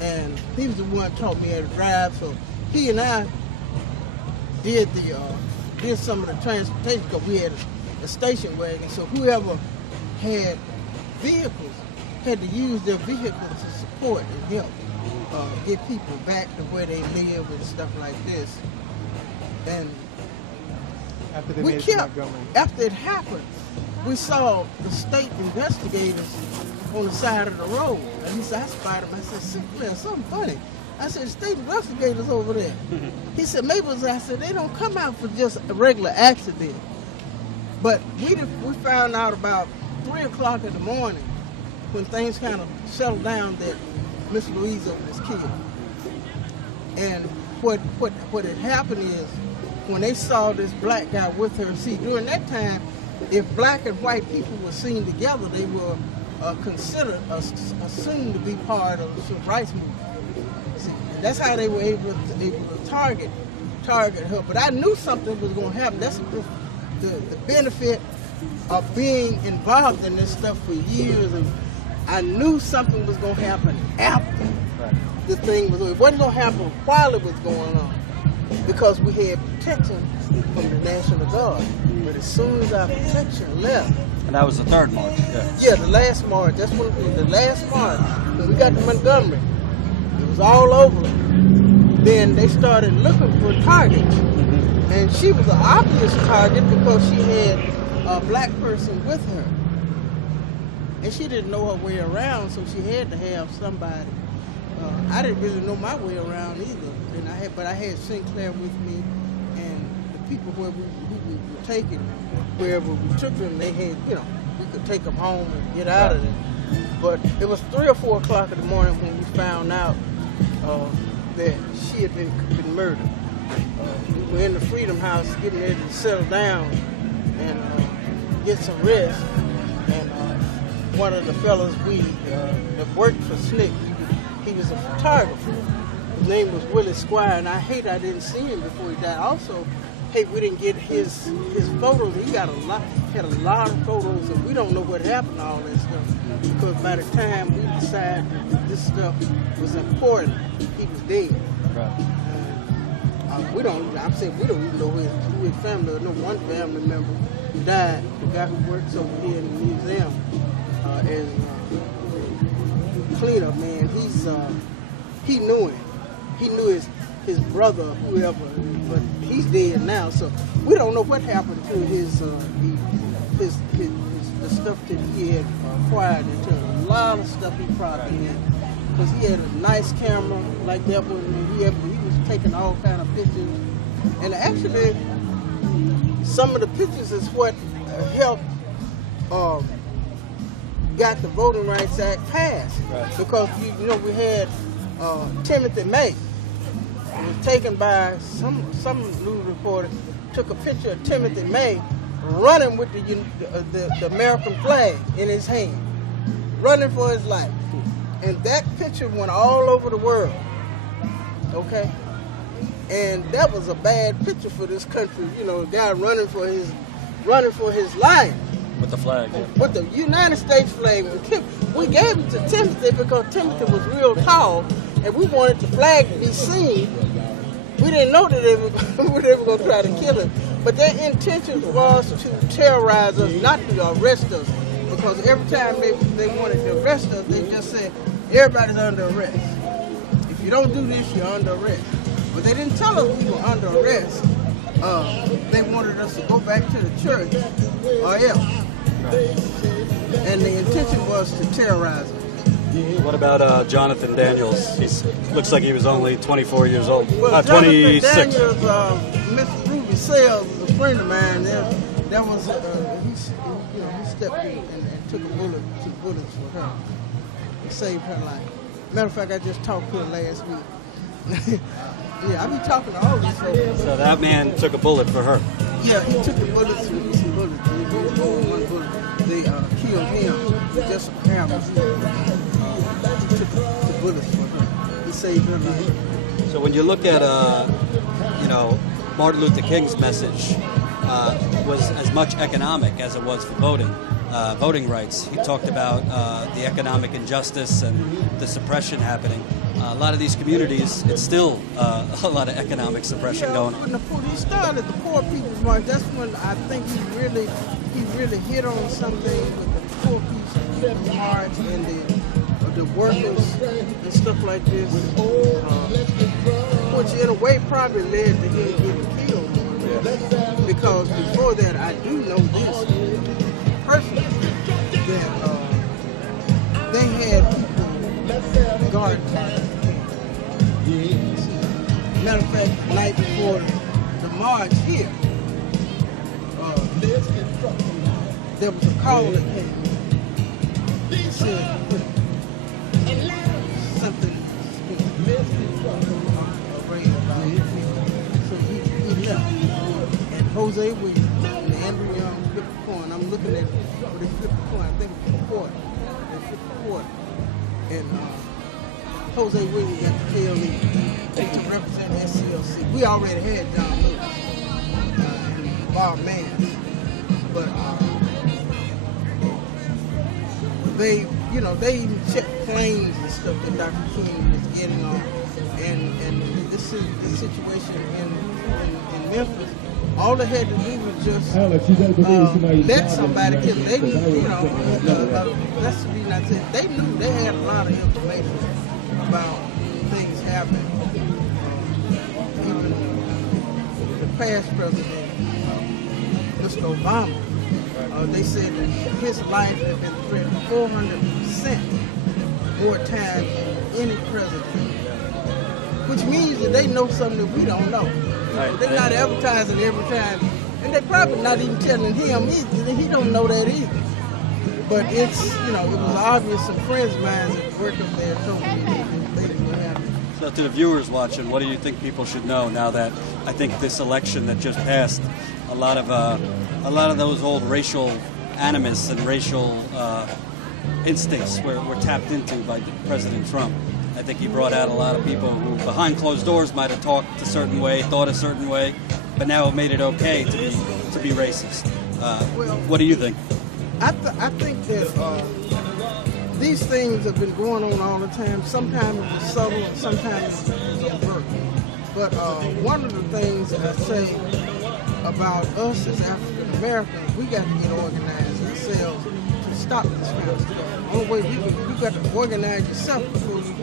and he was the one that taught me how to drive. So he and I did some of the transportation because we had a station wagon. So whoever had vehicles had to use their vehicles to support and help get people back to where they live and stuff like this. And after it happened, we saw the state investigators on the side of the road. And he said, I spotted them. I said, Sinclair, something funny. I said, state investigators over there. He said, maybe I said, they don't come out for just a regular accident. But we found out about 3 o'clock in the morning when things kind of settled down that Miss Liuzzo was killed. And what had happened is when they saw this black guy with her, see, during that time, if black and white people were seen together, they were considered, assumed to be part of the civil rights movement. See, and that's how they were able to target her. But I knew something was going to happen. That's the benefit of being involved in this stuff for years. And I knew something was going to happen after the thing was. It wasn't going to happen while it was going on, because we had protection from the National Guard. But as soon as our protection left, and that was the third march. Yeah, the last march. That's when the last march. When we got to Montgomery, it was all over. Then they started looking for targets, and she was an obvious target because she had a black person with her. And she didn't know her way around, so she had to have somebody. I didn't really know my way around either, but I had Sinclair with me, and the people who we were taking, wherever we took them, they had, you know, we could take them home and get out of there. But it was 3 or 4 o'clock in the morning when we found out that she had been murdered. We were in the Freedom House getting ready to settle down and get some rest, and one of the fellas that worked for SNCC, he was a photographer. His name was Willie Squire, and I didn't see him before he died. Also, we didn't get his photos. He had a lot of photos, and we don't know what happened to all that stuff. Because by the time we decided that this stuff was important, he was dead. Right. We don't. I'm saying we don't even know who his family. No one family member died. The guy who works over here in the museum as cleanup man. He knew him. He knew his brother, whoever, but he's dead now. So we don't know what happened to the stuff that he had acquired into a lot of stuff he brought in. Because he had a nice camera like that one, and he was taking all kind of pictures. And actually, some of the pictures is what helped got the Voting Rights Act passed. Right. Because you know we had Timothy May. It was taken by some news reporter took a picture of Timothy May running with the American flag in his hand, running for his life. And that picture went all over the world, okay? And that was a bad picture for this country. You know, a guy running for his life. With the flag, yeah. With the United States flag. We gave it to Timothy because Timothy was real tall, and we wanted the flag to be seen. We didn't know that they were going to try to kill him. But their intention was to terrorize us, not to arrest us. Because every time they wanted to arrest us, they just said, everybody's under arrest. If you don't do this, you're under arrest. But they didn't tell us we were under arrest. They wanted us to go back to the church or else. And the intention was to terrorize us. What about Jonathan Daniels? He looks like he was only 24 years old. Well, 26. Jonathan Daniels, Mr. Ruby Sales is a friend of mine. That was he stepped in and took two bullets for her. It saved her life. Matter of fact, I just talked to her last week. Yeah, I be talking to all these folks. So that man took a bullet for her. Yeah, he took the bullets. Some bullets. One bullet. They killed him. Just apparently. He took the bullets for her. He saved her life. So when you look at, Martin Luther King's message was as much economic as it was for voting rights. He talked about the economic injustice and the suppression happening. A lot of these communities, it's still a lot of economic suppression going on. When he started the Poor People's March, that's when I think he really hit on something with the Poor People's March and the workers and stuff like this, which in a way probably led to him getting killed. Because before that, I do know this personally, that they had people guard time. Matter of fact, the night before the march here, there was a call that came. It said something so he left. And Jose Williams and Andrew Young flipped the coin. I'm looking at where they flipped the coin. I think it was the court. They flipped the court. And Jose Williams got the KLE to represent SCLC. We already had John Lewis and Bob Mann, but they even checked planes and stuff that Dr. King was getting on, and this situation in Memphis. All they had to do was just let somebody kill them. They knew, that's the reason I said they knew they had a lot of information about things happening. Even the past president, Mr. Obama, they said that his life had been threatened 400% more times than any president, which means that they know something that we don't know. They're not advertising every time, and they're probably not even telling him either. He don't know that either. But it's, it was obvious some friends of mine that work up there told me they didn't have it. So to the viewers watching, what do you think people should know now that I think this election that just passed, a lot of those old racial animus and racial instincts were tapped into by President Trump. I think he brought out a lot of people who behind closed doors might have talked a certain way, thought a certain way, but now have made it okay to be racist. What do you think? I think that these things have been going on all the time. Sometimes it was subtle, sometimes it was overt. But one of the things that I say about us as African Americans, we got to get organized ourselves to stop this kind of stuff. The only way you got to organize yourself before you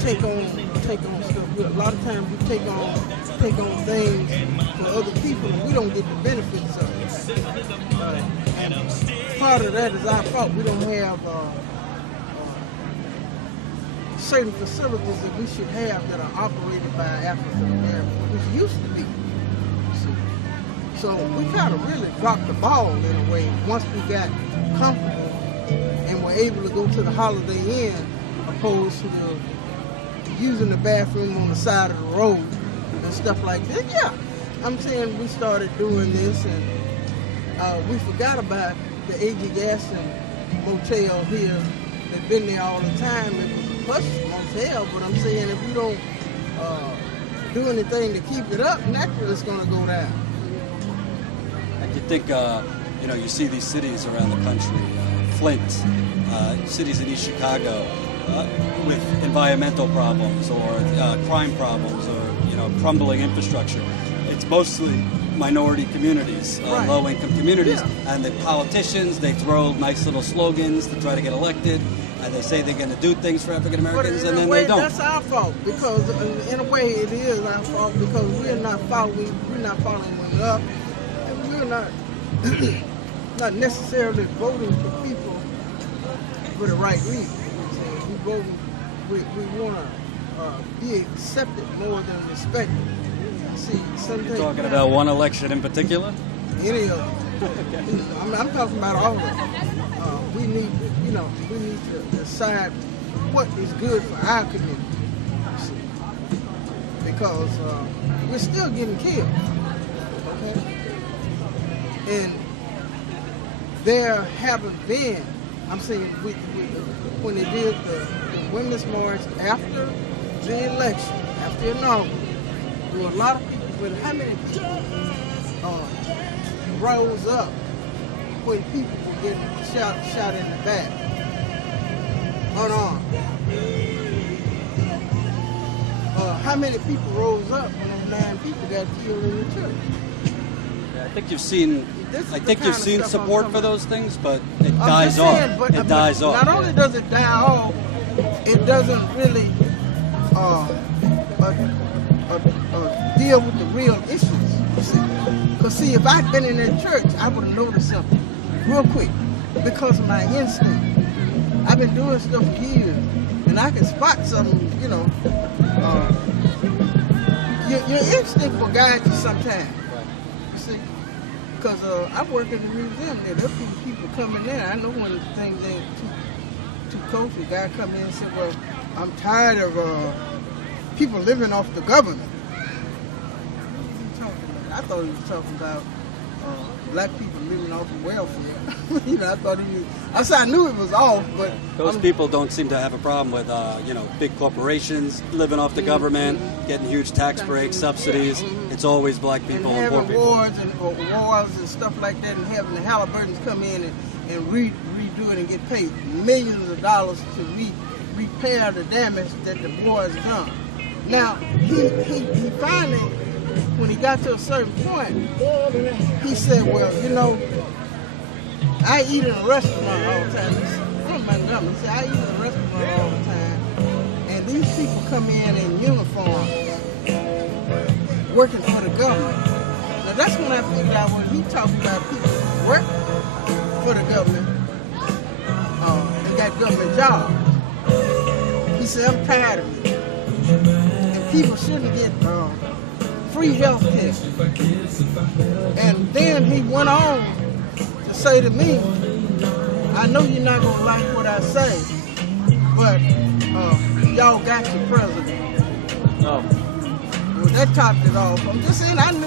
take on stuff. A lot of times we take on things for other people and we don't get the benefits of it. Part of that is our fault. We don't have certain facilities that we should have that are operated by African Americans, which used to be. So we kind of really dropped the ball in a way once we got comfortable and were able to go to the Holiday Inn opposed to using the bathroom on the side of the road and stuff like that. Yeah, I'm saying we started doing this and we forgot about the A.G. Gaston motel here that been there all the time. It was a plush motel, but I'm saying if we don't do anything to keep it up, naturally it's going to go down. You think, you see these cities around the country, Flint, cities in East Chicago, with environmental problems or crime problems or, crumbling infrastructure. It's mostly minority communities, Right. low-income communities, Yeah. and the politicians, they throw nice little slogans to try to get elected, and they say they're going to do things for African Americans, But in and a then way, they don't. that's our fault because in a way it is our fault because we're not following up, and we're not not necessarily voting for people for the right reason. We want to be accepted more than respected. See, something. You're talking about one election in particular? Any of them. I'm talking about all of them. We need to decide what is good for our community. See? Because we're still getting killed. Okay? And there haven't been, I'm saying, when they did the Women's March after the election, after the inaugural, there were a lot of people, but how many people rose up when people were getting shot in the back, unarmed? How many people rose up when those 9 people got killed in the church? I think you've seen support for those things, but it I'm dies just saying, off. but- It dies off. Not only does it die off, it doesn't really deal with the real issues. Because see, if I'd been in that church, I would have noticed something real quick because of my instinct. I've been doing stuff for years, and I can spot something. Your instinct will guide you sometimes. You see. Because I work in the museum there. There'll be people coming there. I know when things ain't too kosher. A guy come in and said, well, I'm tired of people living off the government. What are you talking about? I thought he was talking about black people living off of welfare. I said I knew it was off, but Those people don't seem to have a problem with, big corporations living off the government, getting huge tax breaks, subsidies. It's always black people and poor having people. wars and stuff like that, and having the Halliburtons come in and redo it and get paid millions of dollars to repair the damage that the boys done. Now he finally, when he got to a certain point, he said, well, I eat in a restaurant all the time. From Montgomery, he said, I eat in a restaurant all the time, and these people come in uniform, working for the government. Now that's when I figured out when he talked about people who work for the government and got government jobs. He said, I'm tired of it. And people shouldn't get free health care. And then he went on to say to me, I know you're not going to like what I say, but y'all got your president. Oh. Well, that topped it off. I'm just saying, I knew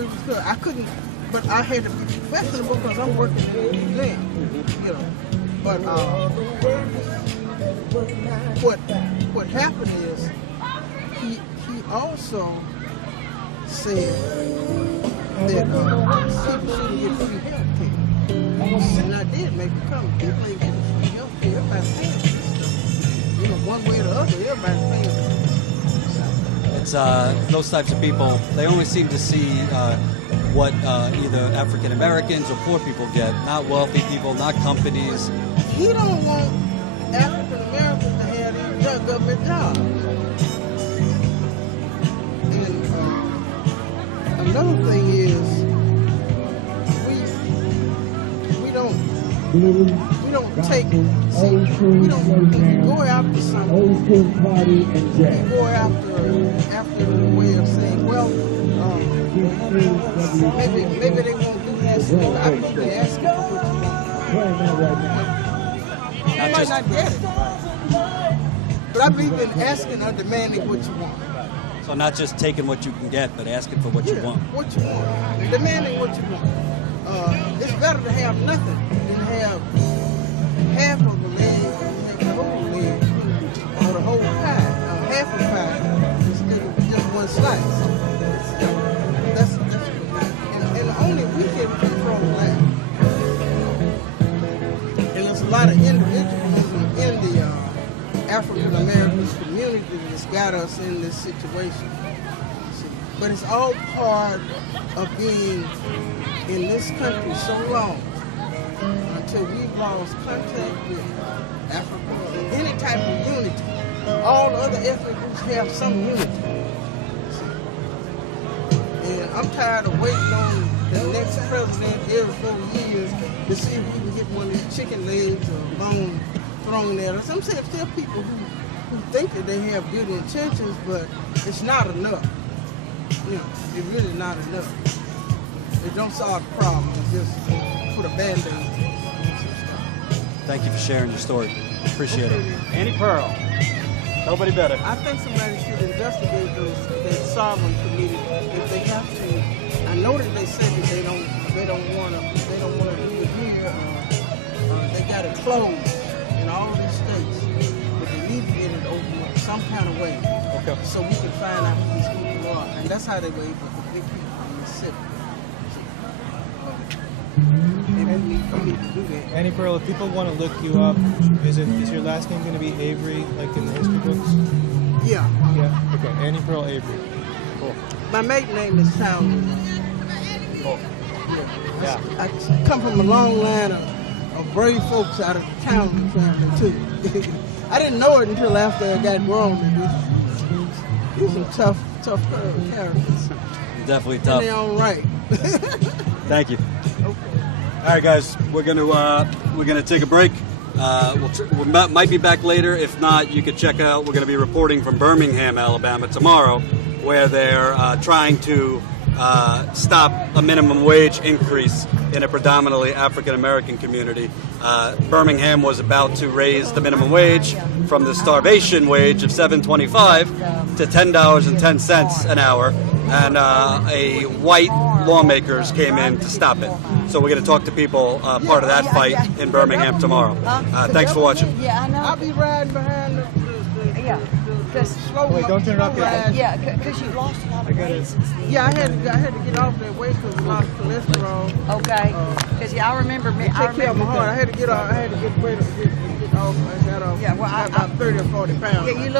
it was good. I couldn't, but I had to be professional because I'm working in the museum, But what happened is, he also said that people shouldn't get free health care. And I did make a comment. People ain't getting free health care. Everybody's paying for this stuff. One way or the other, everybody's paying for this. it's those types of people. They only seem to see what either African Americans or poor people get, not wealthy people, not companies. He don't want African Americans to have these government jobs. And another thing is, we don't take, see, we don't go after something. We go after the way of saying, well, maybe they won't do this. I think they're asking for what you want. You might not get it, but I believe in asking or demanding what you want. So not just taking what you can get, but asking for what you want. What you want, and demanding what you want. It's better to have nothing than to have half of a leg, or have the whole leg, or the whole pie, half a pie, instead of just one slice. That's and only we can control that. And there's a lot of individualism in the African American community that's got us in this situation. But it's all part of being in this country so long until we've lost contact with Africa, any type of unity. All other ethnic groups have some unity. And I'm tired of waiting on the next president every 4 years to see if we can get one of these chicken legs or bone thrown at us. I'm saying still people who think that they have good intentions, but it's not enough. You know, it's really not enough. It don't solve the problem. It just put a Band-Aid on some stuff. Thank you for sharing your story. Appreciate it. Annie Pearl. Nobody better. I think somebody should investigate that sovereign committee if they have to. I know that they said that they don't want to do it here. They got it closed in all these states, but they need to get it open up some kind of way, Okay. so we can find out who these people are, and that's how they were able to pick people from Mississippi. They need to do that. Annie Pearl, if people want to look you up, is your last name going to be Avery, like in the history books? Yeah. Yeah. Okay. Annie Pearl Avery. Cool. My maiden name is Selma. Cool. Yeah. I come from a long line of brave folks out of the Townsend family too. I didn't know it until after I got grown. These some tough characters. Definitely In tough. their own right. Thank you. Okay. All right, guys, we're gonna take a break. We might be back later. If not, you could check out. We're gonna be reporting from Birmingham, Alabama tomorrow, where they're trying to stop a minimum wage increase in a predominantly African American community. Birmingham was about to raise the minimum wage from the starvation wage of $7.25 to $10.10 an hour, and white lawmakers came in to stop it. So we're going to talk to people part of that fight in Birmingham tomorrow. Thanks for watching. Yeah, I know. I'll be riding behind the slow. Wait, don't turn it off yet. Yeah, because you lost a lot of weight since then. Yeah, I had to get off that weight because I lost cholesterol. Okay. Because I remember. Take care of my heart. I had to get off. I got off. Yeah, well, I got about 30 or 40 pounds. Yeah, you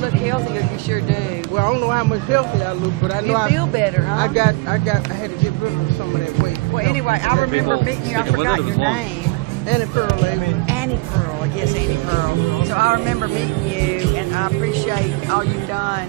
look healthier. You sure do. Well, I don't know how much healthier I look, but I know You feel better, huh? I had to get rid of some of that weight. Well, anyway, I remember meeting you. I forgot your name. Annie Pearl, Annie Pearl. Yes, Annie Pearl. So I remember meeting you, and I appreciate all you've done